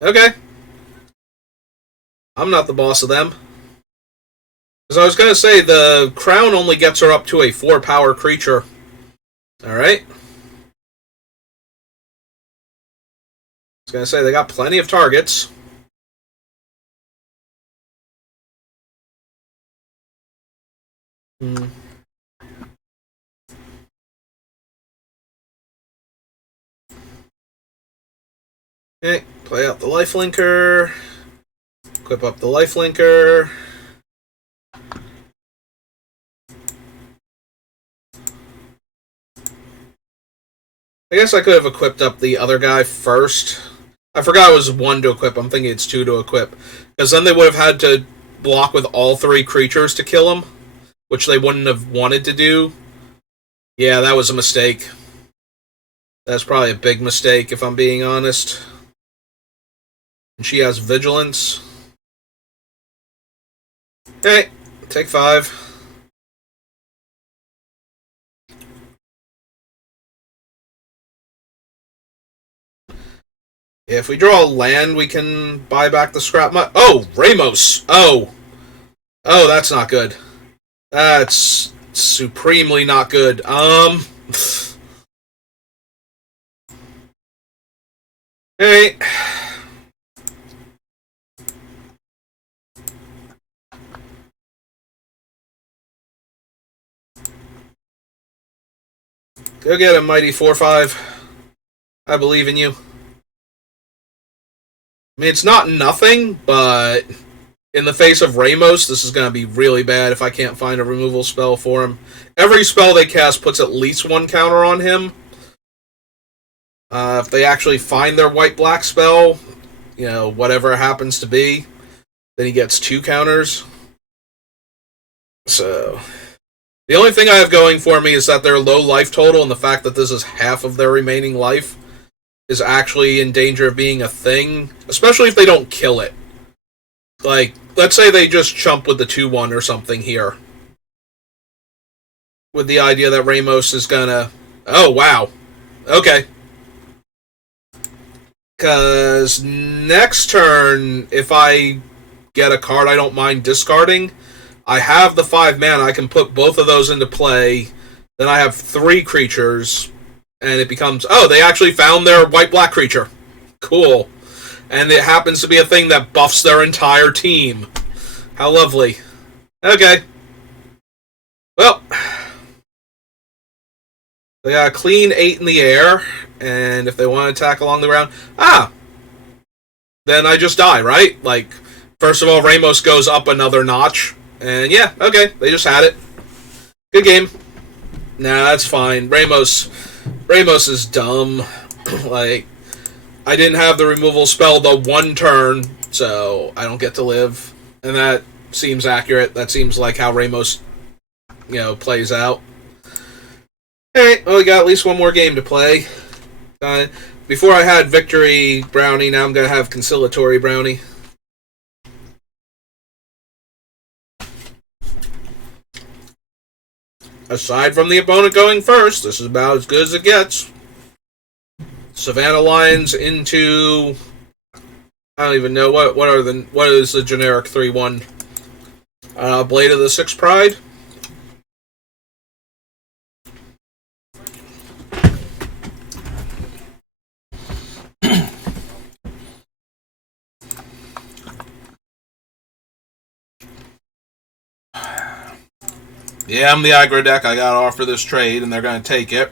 Okay. I'm not the boss of them. Because I was going to say, the crown only gets her up to a 4-power creature. Alright. I was going to say, they got plenty of targets. Okay, play out the lifelinker. Equip up the lifelinker. I guess I could have equipped up the other guy first. I forgot it was 1 to equip. I'm thinking it's 2 to equip. Because then they would have had to block with all 3 creatures to kill him, which they wouldn't have wanted to do. Yeah, that was a mistake. That's probably a big mistake, if I'm being honest. And she has Vigilance. Hey, take 5. If we draw a land, we can buy back the Scrap Mutt. Oh, Ramos! Oh, that's not good. That's supremely not good. Hey. Go get him, Mighty 4/5. I believe in you. I mean, it's not nothing, but in the face of Ramos, this is going to be really bad if I can't find a removal spell for him. Every spell they cast puts at least 1 counter on him. If they actually find their white-black spell, whatever it happens to be, then he gets 2 counters. So, the only thing I have going for me is that their low life total and the fact that this is half of their remaining life is actually in danger of being a thing, especially if they don't kill it. Like, let's say they just chump with the 2/1 or something here. With the idea that Ramos is gonna... Oh, wow. Okay. Because next turn, if I get a card I don't mind discarding, I have the 5 mana, I can put both of those into play, then I have 3 creatures, and it becomes, oh, they actually found their white-black creature. Cool. And it happens to be a thing that buffs their entire team. How lovely. Okay. Well, they got a clean 8 in the air, and if they want to attack along the ground, then I just die, right? Like, first of all, Ramos goes up another notch, and yeah, okay, they just had it. Good game. Nah, that's fine. Ramos is dumb. Like, I didn't have the removal spell the one turn, so I don't get to live, and that seems accurate. That seems like how Ramos, plays out. Alright, well, we got at least one more game to play. Before I had Victory Brownie, now I'm going to have Conciliatory Brownie. Aside from the opponent going first, this is about as good as it gets. Savannah Lions into... I don't even know, what is the generic 3-1? Blade of the Sixth Pride? Yeah, I'm the aggro deck. I got to offer this trade, and they're going to take it.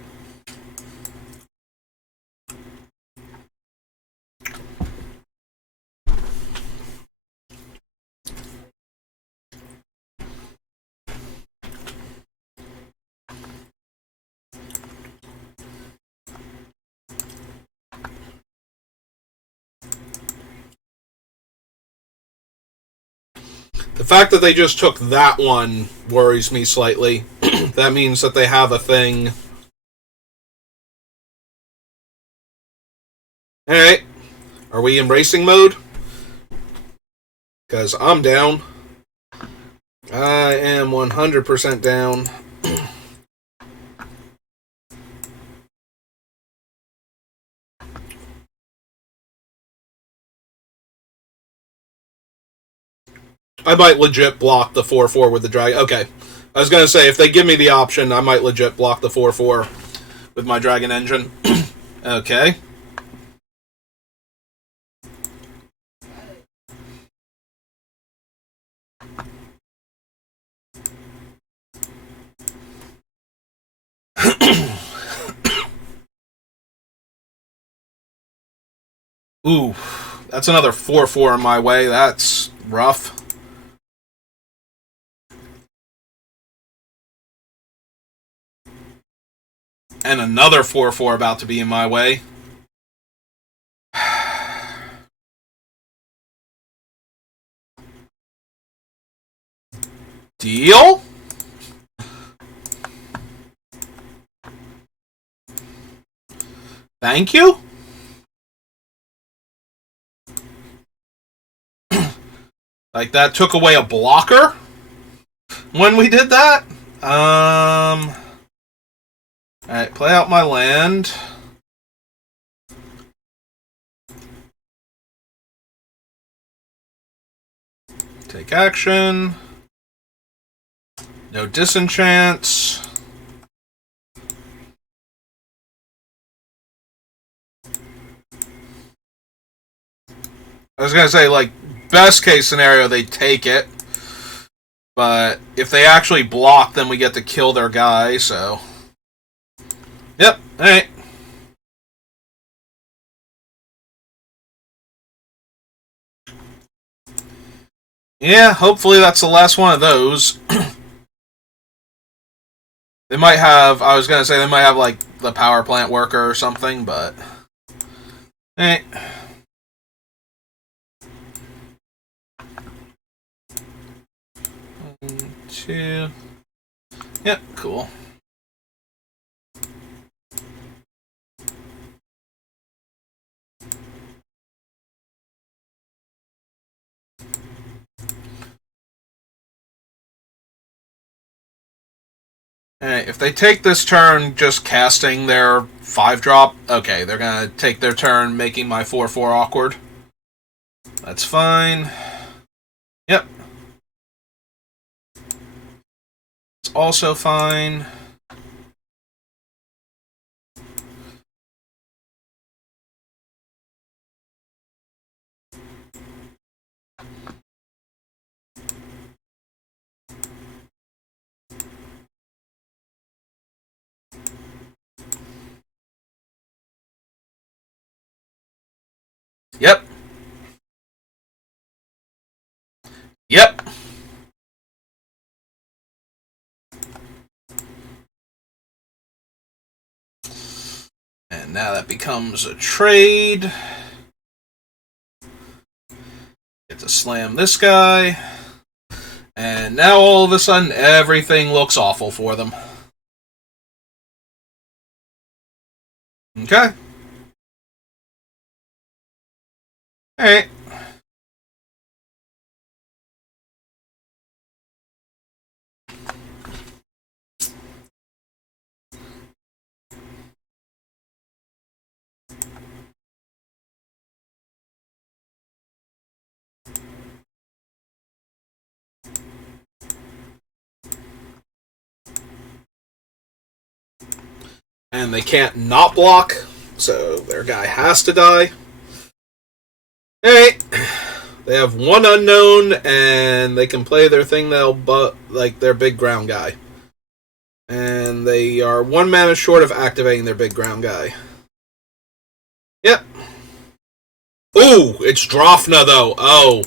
The fact that they just took that one worries me slightly. That means that they have a thing. Alright. Are we in racing mode? Because I'm down. I am 100% down. I might legit block the 4-4 with the dragon. Okay. I was going to say, if they give me the option, I might legit block the 4-4 with my dragon engine. Okay. Ooh, that's another 4-4 in my way. That's rough. And another 4-4 about to be in my way. Deal? Thank you? Like, that took away a blocker when we did that? Alright, play out my land. Take action. No disenchants. I was gonna say, like, best case scenario, they take it. But if they actually block, then we get to kill their guy, so... Yep, alright. Yeah, hopefully that's the last one of those. They might have, I was gonna say, they might have, like, the power plant worker or something, but... Alright. One, two... Yep, cool. Alright, if they take this turn just casting their 5-drop, okay, they're gonna take their turn making my 4-4 awkward. That's fine. Yep. It's also fine. Yep. Yep. And now that becomes a trade. Get to slam this guy. And now all of a sudden everything looks awful for them. Okay. Alright. And they can't not block, so their guy has to die. Alright. They have one unknown, and they can play their thing like their big ground guy. And they are 1 mana short of activating their big ground guy. Yep. Ooh, it's Drafna though. Oh,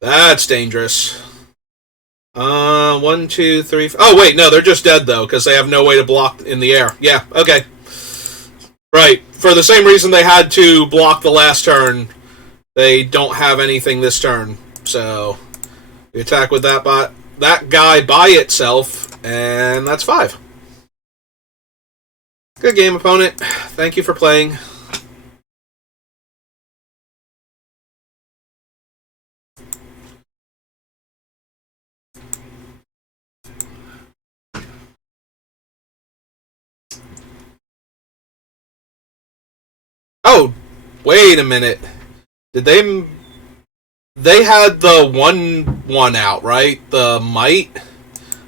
that's dangerous. 1, 2, 3. Oh wait, no, they're just dead though because they have no way to block in the air. Yeah, okay. Right. For the same reason they had to block the last turn, they don't have anything this turn. So we attack with that guy by itself, and that's 5. Good game, opponent. Thank you for playing. Oh, wait a minute. Did they... They had the 1/1 out, right? The Might?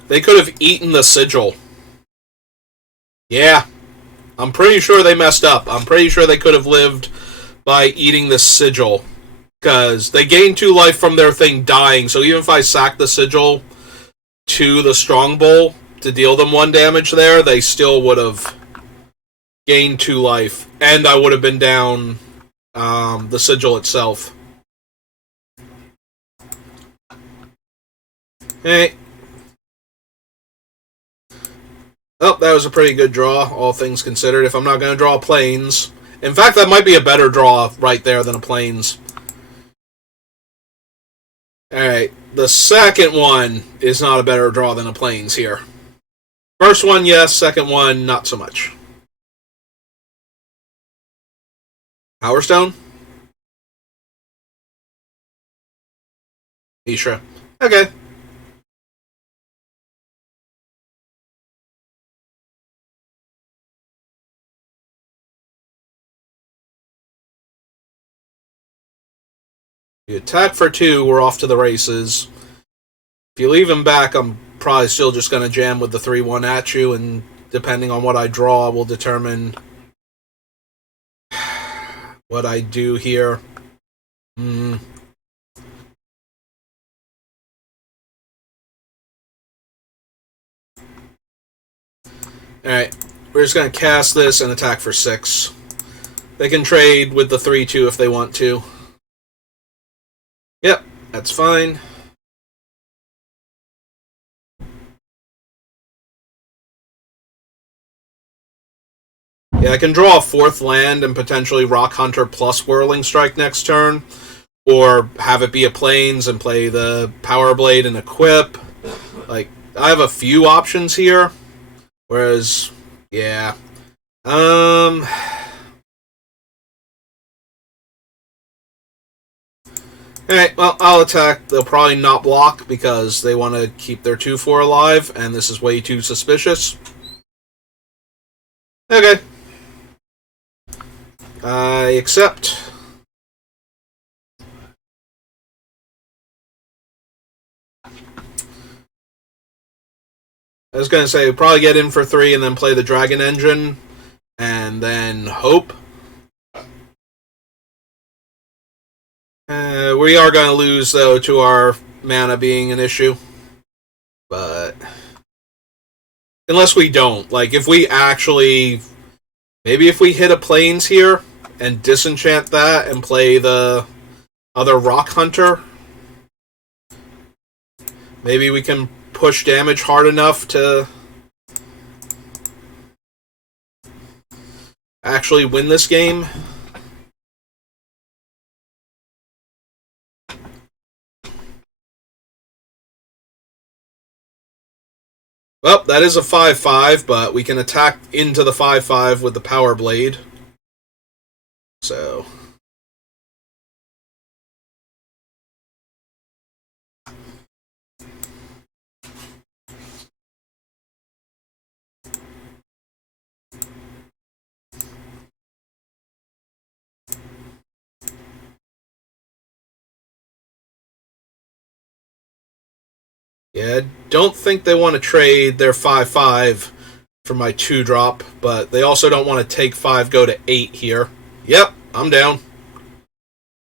They could have eaten the Sigil. Yeah. I'm pretty sure they messed up. I'm pretty sure they could have lived by eating the Sigil. Because they gained 2 life from their thing dying, so even if I sack the Sigil to the Strongbow to deal them 1 damage there, they still would have gained 2 life. And I would have been down the Sigil itself. Hey. Oh, that was a pretty good draw, all things considered, if I'm not going to draw planes. In fact, that might be a better draw right there than a planes. Alright, the second one is not a better draw than a planes here. First one, yes. Second one, not so much. Power Stone? Mishra. Okay. You attack for 2, we're off to the races. If you leave him back, I'm probably still just going to jam with the 3/1 at you, and depending on what I draw, will determine what I do here. Alright, we're just going to cast this and attack for 6. They can trade with the 3/2 if they want to. Yep, that's fine. Yeah, I can draw a 4th land and potentially Rock Hunter plus Whirling Strike next turn, or have it be a Plains and play the Power Blade and equip. Like, I have a few options here, whereas, yeah. Alright, well, I'll attack. They'll probably not block because they want to keep their 2/4 alive, and this is way too suspicious. Okay. I accept. I was going to say, probably get in for 3 and then play the Dragon Engine, and then hope. We are going to lose, though, to our mana being an issue. But unless we don't. Like, if we actually... Maybe if we hit a Plains here, and disenchant that and play the other Rock Hunter. Maybe we can push damage hard enough to actually win this game. Well, that is a 5/5, but we can attack into the 5/5 with the Power Blade. So... yeah, I don't think they want to trade their 5/5 for my 2-drop, but they also don't want to take 5, go to 8 here. Yep, I'm down.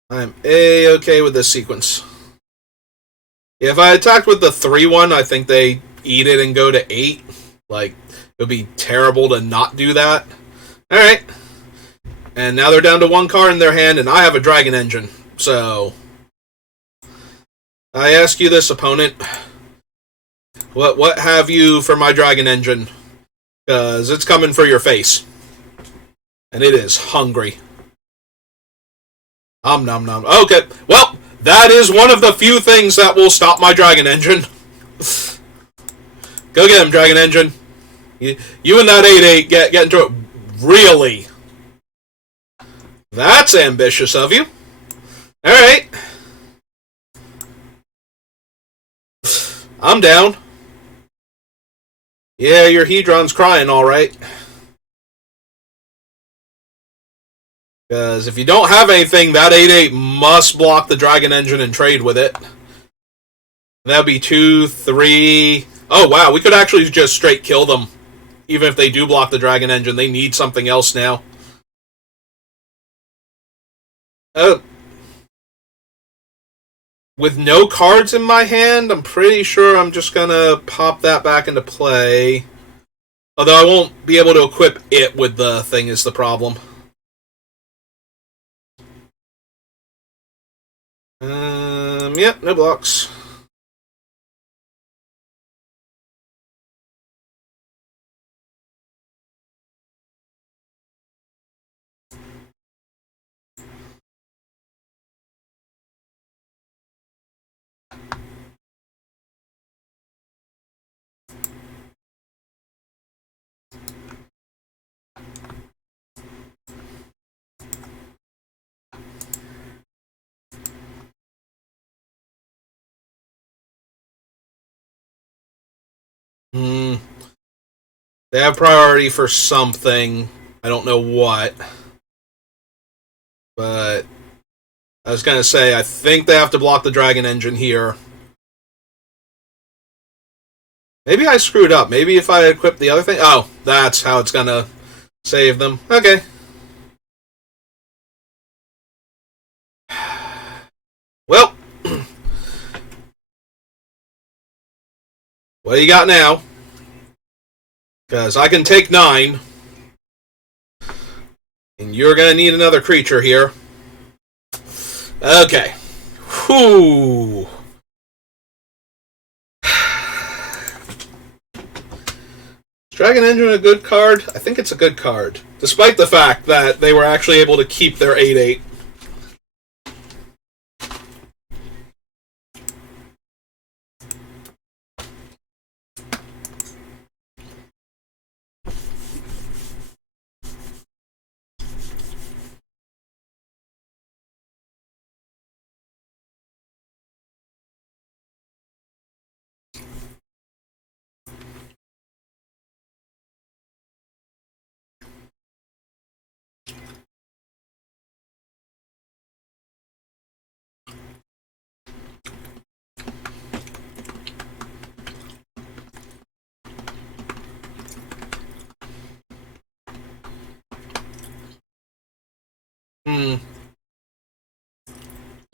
I'm A-okay with this sequence. Yeah, if I attacked with the 3-1, I think they eat it and go to 8. Like, it would be terrible to not do that. Alright. And now they're down to 1 card in their hand, and I have a Dragon Engine. So, I ask you this, opponent. What have you for my Dragon Engine? Because it's coming for your face. And it is hungry. Nom nom. Okay, well, that is one of the few things that will stop my Dragon Engine. Go get him, Dragon Engine. You and that 8/8 get into it. Really? That's ambitious of you. Alright. I'm down. Yeah, your Hedron's crying, alright. Because if you don't have anything, that 8/8 must block the Dragon Engine and trade with it. That'd be 2, 3... Oh, wow, we could actually just straight kill them. Even if they do block the Dragon Engine, they need something else now. With no cards in my hand, I'm pretty sure I'm just gonna pop that back into play. Although I won't be able to equip it with the thing is the problem. Yep, no blocks. They have priority for something. I don't know what. But I was going to say, I think they have to block the Dragon Engine here. Maybe I screwed up. Maybe if I equip the other thing... Oh, that's how it's going to save them. Okay. Well. What do you got now? Because I can take 9. And you're going to need another creature here. Okay. Whew. Is Dragon Engine a good card? I think it's a good card. Despite the fact that they were actually able to keep their 8/8.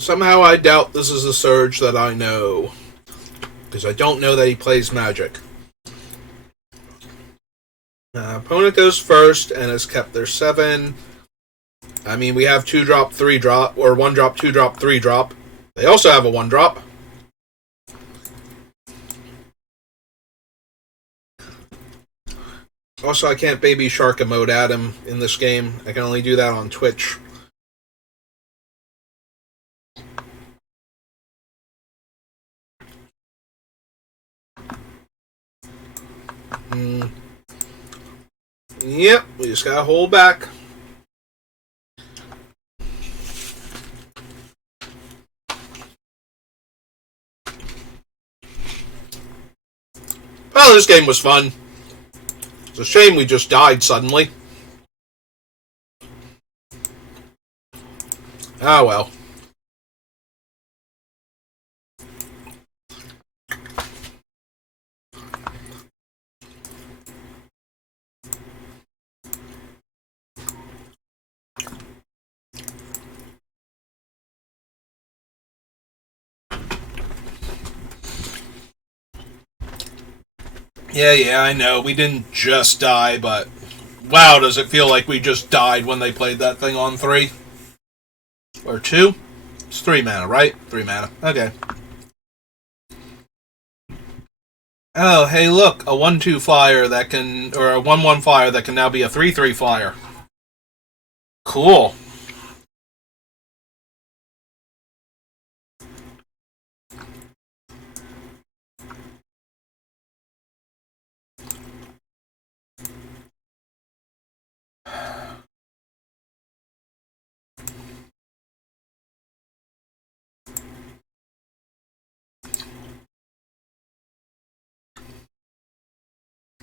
Somehow I doubt this is the Surge that I know. Because I don't know that he plays Magic. Opponent goes first and has kept their 7. I mean, we have 2-drop, 3-drop, or 1-drop, 2-drop, 3-drop. They also have a 1-drop. Also, I can't Baby Shark emote at him in this game. I can only do that on Twitch. Yep, we just gotta hold back. Well, this game was fun. It's a shame we just died suddenly. Ah, well. Yeah, I know. We didn't just die, but wow, does it feel like we just died when they played that thing on 3? Or 2? It's 3 mana, right? 3 mana. Okay. Oh, hey, look, a 1/2 flyer that can, or a 1/1 flyer that can now be a 3/3 flyer. Cool.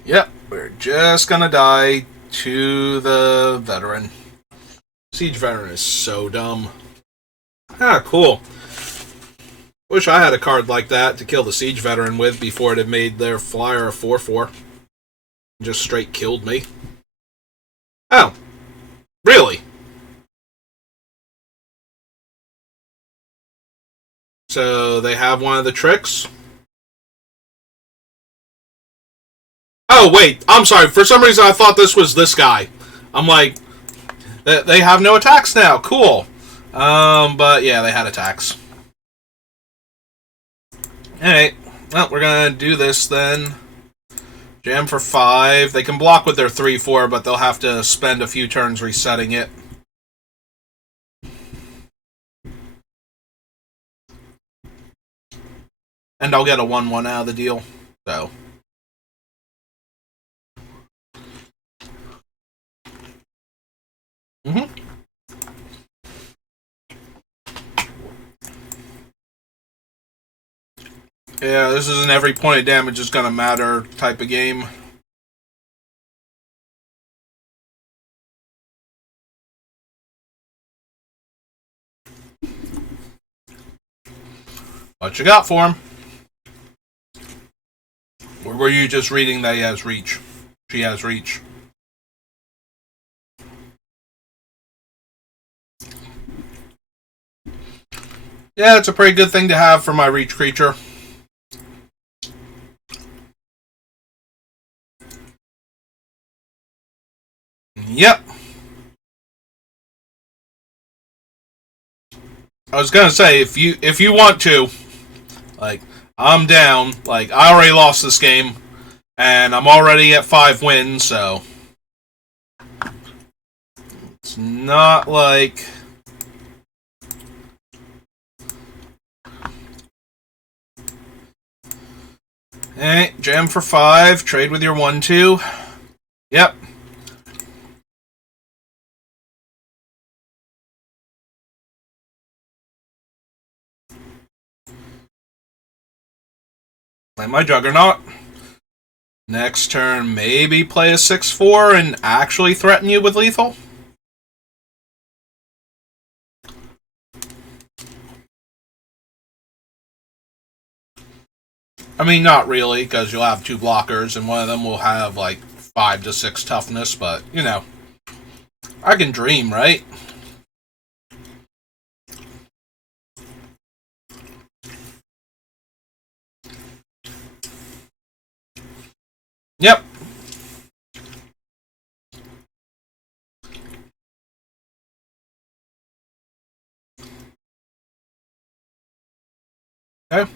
Yep, we're just gonna die to the veteran. Siege veteran is so dumb. Ah, cool. Wish I had a card like that to kill the siege veteran with before it had made their flyer a 4/4. Just straight killed me. Oh, really? So they have one of the tricks? Oh, wait, I'm sorry. For some reason I thought this was this guy. I'm like, they have no attacks now. Cool. But yeah, they had attacks. Alright, well, we're gonna do this then. Jam for 5. They can block with their 3/4, but they'll have to spend a few turns resetting it. And I'll get a 1/1 out of the deal. So. Yeah, this isn't every point of damage is gonna matter type of game. What you got for him? Or were you just reading that he has reach? She has reach. Yeah, it's a pretty good thing to have for my reach creature. Yep. I was gonna say, if you want to, like, I'm down. Like, I already lost this game, and I'm already at 5 wins, so it's not like. Hey, jam for 5, trade with your 1/2. Yep. Play my Juggernaut. Next turn, maybe play a 6/4 and actually threaten you with lethal. I mean, not really, because you'll have 2 blockers, and one of them will have, like, 5 to 6 toughness, but, you know. I can dream, right? Yep. Okay.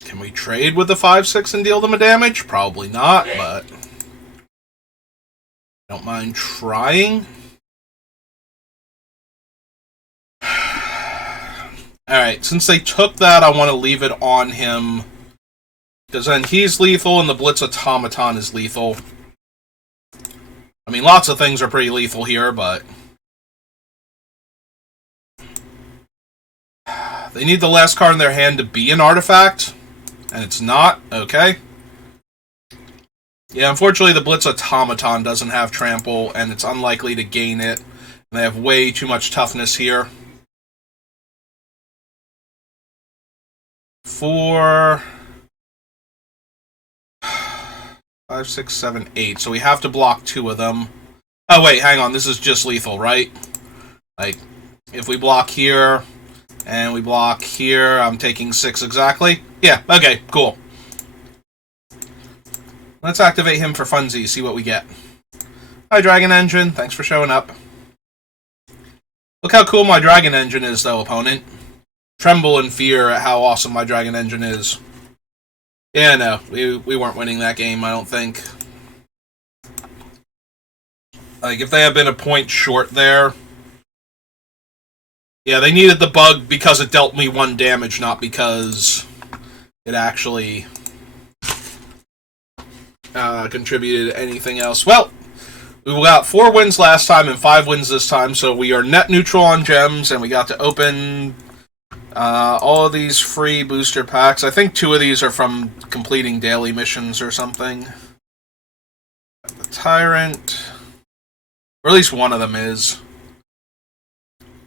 Can we trade with the 5/6 and deal them a damage? Probably not, but don't mind trying. Alright, since they took that, I want to leave it on him. Because then he's lethal and the Blitz Automaton is lethal. I mean, lots of things are pretty lethal here, but they need the last card in their hand to be an artifact, and it's not. Okay. Yeah, unfortunately, the Blitz Automaton doesn't have trample, and it's unlikely to gain it. And they have way too much toughness here. 4, 5, 6, 7, 8. So we have to block 2 of them. Oh, wait, hang on. This is just lethal, right? Like, if we block here, and we block here, I'm taking 6 exactly. Yeah, okay, cool. Let's activate him for funsies, see what we get. Hi, Dragon Engine. Thanks for showing up. Look how cool my Dragon Engine is, though, opponent. Tremble in fear at how awesome my Dragon Engine is. Yeah, no, we weren't winning that game, I don't think. Like, if they had been a point short there... Yeah, they needed the bug because it dealt me 1 damage, not because it actually contributed to anything else. Well, we got 4 wins last time and 5 wins this time, so we are net neutral on gems, and we got to open all of these free booster packs. I think 2 of these are from completing daily missions or something. The Tyrant. Or at least one of them is.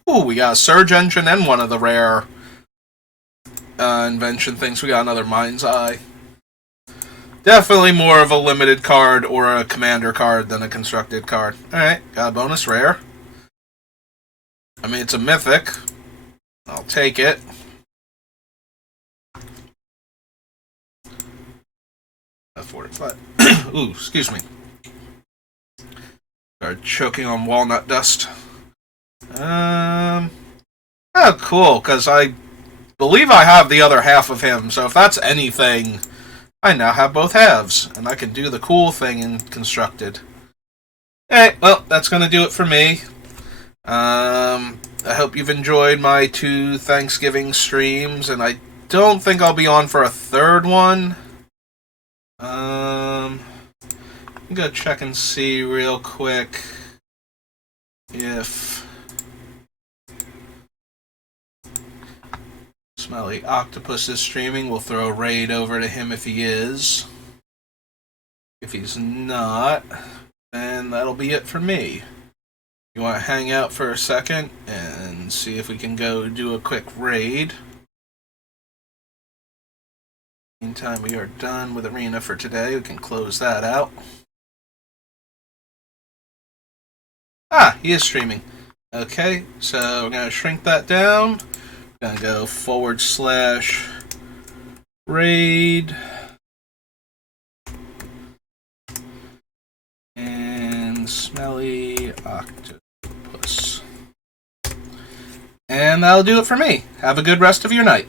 Ooh, we got a Surge Engine and one of the rare invention things. We got another Mind's Eye. Definitely more of a limited card or a commander card than a constructed card. Alright, got a bonus rare. I mean, it's a mythic. I'll take it. A 45. Ooh, excuse me. Start choking on walnut dust. Oh, cool, because I believe I have the other half of him, so if that's anything, I now have both halves, and I can do the cool thing in Constructed. Alright, well, that's going to do it for me. I hope you've enjoyed my 2 Thanksgiving streams, and I don't think I'll be on for a 3rd one. I'm going to check and see real quick if Smelly Octopus is streaming. We'll throw a raid over to him if he is. If he's not, then that'll be it for me. You want to hang out for a second and see if we can go do a quick raid. Meantime, we are done with Arena for today. We can close that out. Ah, he is streaming. Okay, so we're going to shrink that down. We're going to go /raid. And Smelly Octopus. And that'll do it for me. Have a good rest of your night.